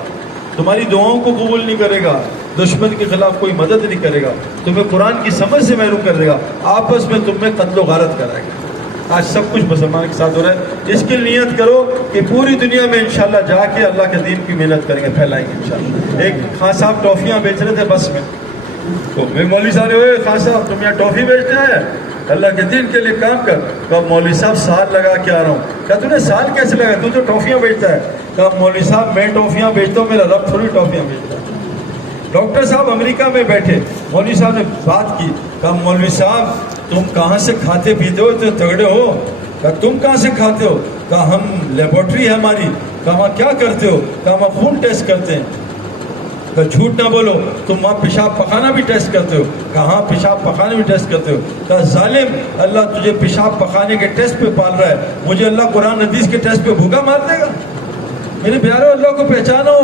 تمہاری دعاؤں کو قبول نہیں کرے گا، دشمن کے خلاف کوئی مدد نہیں کرے گا، تمہیں قرآن کی سمجھ سے محروم کر دے گا، آپس میں تم میں قتل و غارت کرائے گا۔ آج سب کچھ مسلمان کے ساتھ ہو رہا ہے، اس کی نیت کرو کہ پوری دنیا میں انشاءاللہ جا کے اللہ کے دین کی محنت کریں گے، پھیلائیں گے انشاءاللہ۔ ایک خان صاحب ٹافیاں بیچ رہے تھے بس میں، تو میں مولوی صاحب نے، اوے خان صاحب تم یہاں ٹافی بیچتے ہیں، اللہ کے دین کے لیے کام کر۔ کہا مولوی صاحب سال لگا کے آ رہا ہوں۔ کہا تُو نے سال کیسے لگا، تو جو ٹافیاں بیچتا ہے؟ کہا مولوی صاحب میں ٹافیاں بیچتا ہوں، میرا رب تھوڑی ٹافیاں بیچتا ہے۔ ڈاکٹر صاحب امریکہ میں بیٹھے، مولوی صاحب نے بات کی، کہا مولوی صاحب تم کہاں سے کھاتے پیتے ہو، تو تگڑے ہو؟ کہا تم کہاں سے کھاتے ہو؟ کہا ہم لیبارٹری ہے ہماری۔ کہا وہاں کیا کرتے ہو؟ کہا ہم خون ٹیسٹ کرتے ہیں۔ کہا جھوٹ نہ بولو، تم وہاں پیشاب پخانا بھی ٹیسٹ کرتے ہو؟ کہا ہاں پیشاب پخانا بھی ٹیسٹ کرتے ہو۔ کہا ظالم اللہ تجھے پیشاب پخانے کے ٹیسٹ پہ پال رہا ہے، مجھے اللہ قرآن حدیث کے ٹیسٹ پہ بھوکا مار دے گا؟ میرے پیارو اللہ کو پہچانو،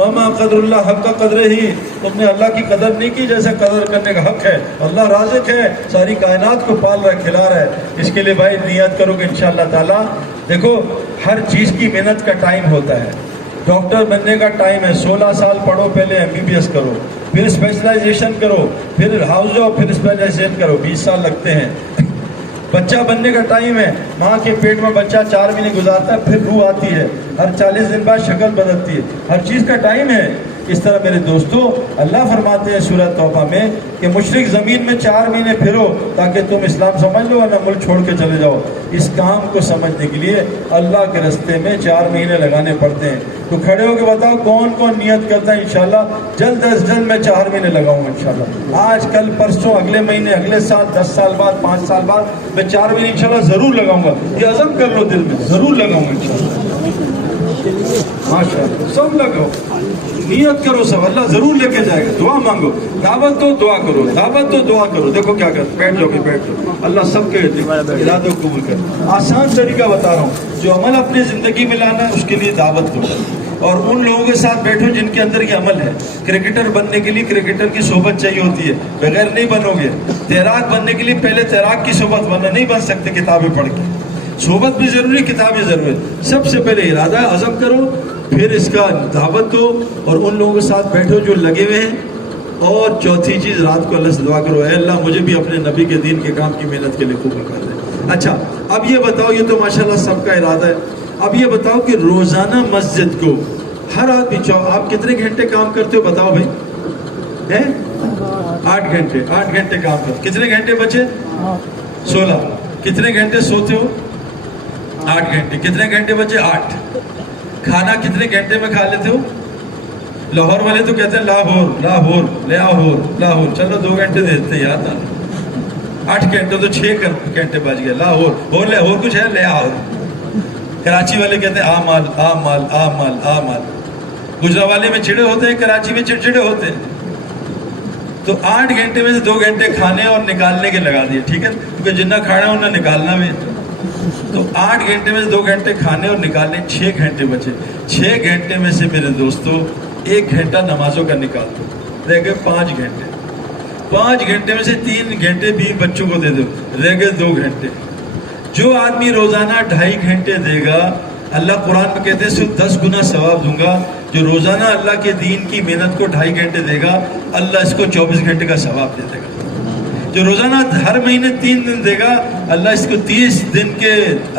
وما قدر اللہ حق کا قدر ہی، تم نے اللہ کی قدر نہیں کی جیسے قدر کرنے کا حق ہے. اللہ رازق ہے، ساری کائنات کو پال رہا ہے، کھلا رہا ہے. اس کے لیے بھائی نیت کرو کہ انشاءاللہ تعالیٰ دیکھو ہر چیز کی محنت کا ٹائم ہوتا ہے. ڈاکٹر بننے کا ٹائم ہے، 16 سال پڑھو، پہلے MBBS کرو، پھر اسپیشلائزیشن کرو، پھر ہاؤس جاب، پھر اسپیشلائزیشن کرو، 20 سال لگتے ہیں. بچہ بننے کا ٹائم ہے، ماں کے پیٹ میں بچہ 4 مہینے گزارتا ہے، پھر روح آتی ہے، ہر 40 دن بعد شکل بدلتی ہے، ہر چیز کا ٹائم ہے. اس طرح میرے دوستو اللہ فرماتے ہیں سورہ توبہ میں کہ مشرق زمین میں 4 مہینے پھرو تاکہ تم اسلام سمجھ لو ورنہ ملک چھوڑ کے چلے جاؤ. اس کام کو سمجھنے کے لیے اللہ کے راستے میں 4 مہینے لگانے پڑتے ہیں. تو کھڑے ہو کے بتاؤ کون کون نیت کرتا ہے انشاءاللہ جلد از جلد میں 4 مہینے لگاؤں گا انشاءاللہ. آج کل پرسوں اگلے مہینے اگلے سال 10 سال بعد 5 سال بعد میں 4 مہینے انشاءاللہ ضرور لگاؤں گا. یہ عزم کر لو دل میں، ضرور لگاؤں گا انشاءاللہ. ماشاءاللہ سب لگاؤ، نیت کرو سب، اللہ ضرور لے کے جائے گا. دعا مانگو، دعوت دو، دعا کرو، دعوت دو، دعا کرو. دیکھو کیا کرتے، بیٹھ جاؤ گے، بیٹھ جاؤ. اللہ سب کے ارادوں کو قبول کر. آسان طریقہ بتا رہا ہوں، جو عمل اپنی زندگی میں لانا ہے اس کے لیے دعوت دو، اور ان لوگوں کے ساتھ بیٹھو جن کے اندر یہ عمل ہے. کرکٹر بننے کے لیے کرکٹر کی صحبت چاہیے ہوتی ہے، بغیر نہیں بنو گے. تیراک بننے کے لیے پہلے تیراک کی صحبت، ورنہ نہیں بن سکتے کتابیں پڑھ کے. صحبت بھی ضروری، کتابیں ضروری. سب سے پہلے ارادہ عزم کرو، پھر اس کا دعوت دو اور ان لوگوں کے ساتھ بیٹھو جو لگے ہوئے ہیں. اور چوتھی چیز رات کو اللہ سے دعا کرو، اے اللہ مجھے بھی اپنے نبی کے دین کے کام کی محنت کے لیے قبول کر دے. اچھا اب یہ بتاؤ، یہ تو ماشاءاللہ سب کا ارادہ ہے. اب یہ بتاؤ کہ روزانہ مسجد کو ہر آدمی آپ کتنے گھنٹے کام کرتے ہو بتاؤ بھائی؟ 8 گھنٹے. 8 گھنٹے کام کرتے، کتنے گھنٹے بچے؟ 16. کتنے گھنٹے سوتے ہو؟ 8 گھنٹے. کتنے گھنٹے بچے؟ 8. کھانا کتنے گھنٹے میں کھا لیتے ہو؟ لاہور والے تو کہتے ہیں لاہور لاہور لاہور لاہور. چلو 2 گھنٹے دیتے ہیں یاد. 8 گھنٹے تو 6 گھنٹے بچ گئے. لاہور لاہور کچھ ہے لاہور. کراچی والے کہتے ہیں آمال آمال آمال آمال. گجرا میں چڑے ہوتے ہیں، کراچی میں چڑچڑے ہوتے ہیں. تو 8 گھنٹے میں سے 2 گھنٹے کھانے اور نکالنے کے لگا دیے، ٹھیک ہے، کیونکہ جنہ کھانا انہیں نکالنا بھی. تو 8 گھنٹے میں سے 2 گھنٹے کھانے اور نکالنے، 6 گھنٹے بچے. 6 گھنٹے میں سے میرے دوستو 1 گھنٹہ نمازوں کا نکال دو، رہ گئے 5 گھنٹے. 5 گھنٹے میں سے 3 گھنٹے بھی بچوں کو دے دو، رہ گئے 2 گھنٹے. جو آدمی روزانہ 2.5 گھنٹے دے گا، اللہ قرآن میں کہتے ہیں صرف 10 گنا ثواب دوں گا. جو روزانہ اللہ کے دین کی محنت کو 2.5 گھنٹے دے گا، اللہ اس کو 24 گھنٹے کا ثواب دے دے گا. جو روزانہ ہر مہینے 3 دن دے گا، اللہ اس کو 30 دن کے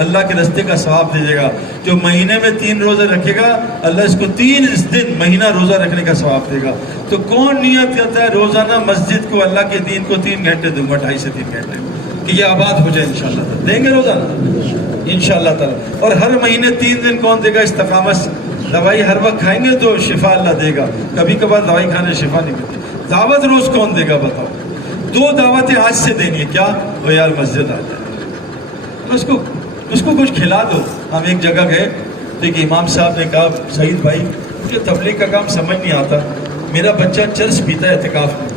اللہ کے راستے کا ثواب دے دے گا. جو مہینے میں 3 روزہ رکھے گا، اللہ اس کو 30 دن مہینہ روزہ رکھنے کا ثواب دے گا. تو کون نیت کرتا ہے روزانہ مسجد کو، اللہ کے دین کو 3 گھنٹے دوں گا، 2.5 سے 3 گھنٹے کہ یہ آباد ہو جائے انشاءاللہ. دیں گے روزانہ انشاءاللہ تعالی. اور ہر مہینے 3 دن کون دے گا استقامت سے؟ دوائی ہر وقت کھائیں گے تو شفا اللہ دے گا، کبھی کبھار دوائی کھانے شفا نہیں ملتی. دعوت روز کون دے گا بتاؤ؟ 2 دعوتیں آج سے دینی ہے. کیا؟ وہ یار مسجد آ جائے، اس کو کچھ کھلا دو. ہم ایک جگہ گئے تو ایک امام صاحب نے کہا سعید بھائی مجھے تبلیغ کا کام سمجھ نہیں آتا، میرا بچہ چرس پیتا ہے اعتکاف میں،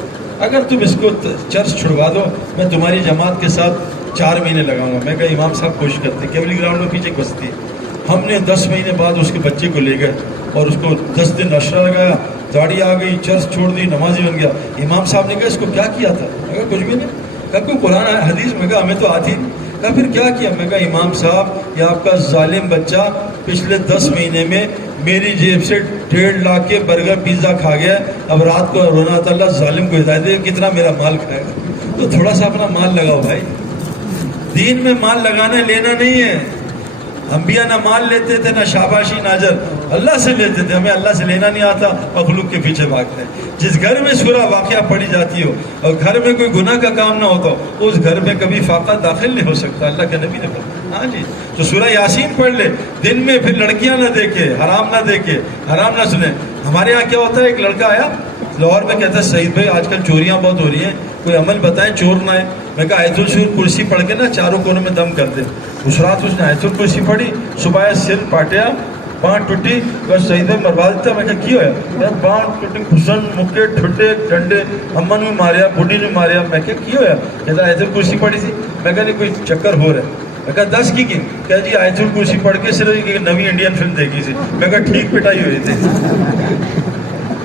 اگر تم اس کو چرس چھڑوا دو میں تمہاری جماعت کے ساتھ 4 مہینے لگاؤں گا. میں کہا امام صاحب کوشش کرتے، کیولی گراؤنڈ میں پیچھے بستی. ہم نے 10 مہینے بعد اس کے بچے کو لے گئے اور اس کو 10 دن اشرا لگایا، داڑھی آ گئی، چرس چھوڑ دی، نمازی بن گیا. امام صاحب نے کہا اس کو کیا کیا تھا؟ میں کہا کچھ بھی نہیں. کہا کوئی قرآن حدیث؟ میں کہا ہمیں تو آتی نہیں. کہا پھر کیا کیا؟ میں کہا امام صاحب یہ آپ کا ظالم بچہ پچھلے 10 مہینے میں میری جیب سے 1.5 لاکھ کے برگر پیزا کھا گیا. اب رات کو رونا تھا اللہ ظالم کو ہدایت دے کتنا میرا مال کھائے گا. تو تھوڑا سا اپنا مال لگاؤ بھائی. دین میں مال لگانا لینا نہیں ہے. انبیاء نہ مال لیتے تھے، نہ شاباشی نہ اجر، اللہ سے لیتے تھے. ہمیں اللہ سے لینا نہیں آتا، مخلوق کے پیچھے بھاگتے ہیں. جس گھر میں سورہ واقعہ پڑھی جاتی ہو اور گھر میں کوئی گناہ کا کام نہ ہوتا اس گھر میں کبھی فاقہ داخل نہیں ہو سکتا. اللہ کے نبی نے کہا ہاں جی. تو سورہ یاسین پڑھ لے دن میں، پھر لڑکیاں نہ دیکھے، حرام نہ دیکھے، حرام نہ سنے. ہمارے یہاں کیا ہوتا ہے، ایک لڑکا آیا لاہور میں، کہتا ہے سعید بھائی آج کل چوریاں بہت ہو رہی ہیں، کوئی عمل بتائیں چور نہ ہے. میں کہا آیت الکرسی کرسی پڑھ کے نا چاروں کونوں میں دم کر دے. اس رات اس نے آیت الکرسی پڑھی، صبح سر پاٹیا، بانٹ ٹوٹی، بس سعید بھائی مروا دیتا. میں کہا کی ہوا؟ بانٹ ٹوٹی، خسن مکے ٹھٹے ڈنڈے، امن بھی ماریا، بڈھی نے ماریا. میں کہا کی ہوا؟ کہتا آیت الکرسی پڑھی تھی. میں کہا نہیں کوئی چکر ہو رہا ہے. میں کہا 10 کی کہا جی آیت الکرسی پڑھ کے صرف نوی انڈین فلم دیکھی تھی. میں کہا ٹھیک پٹائی ہوئی تھی.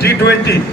T20,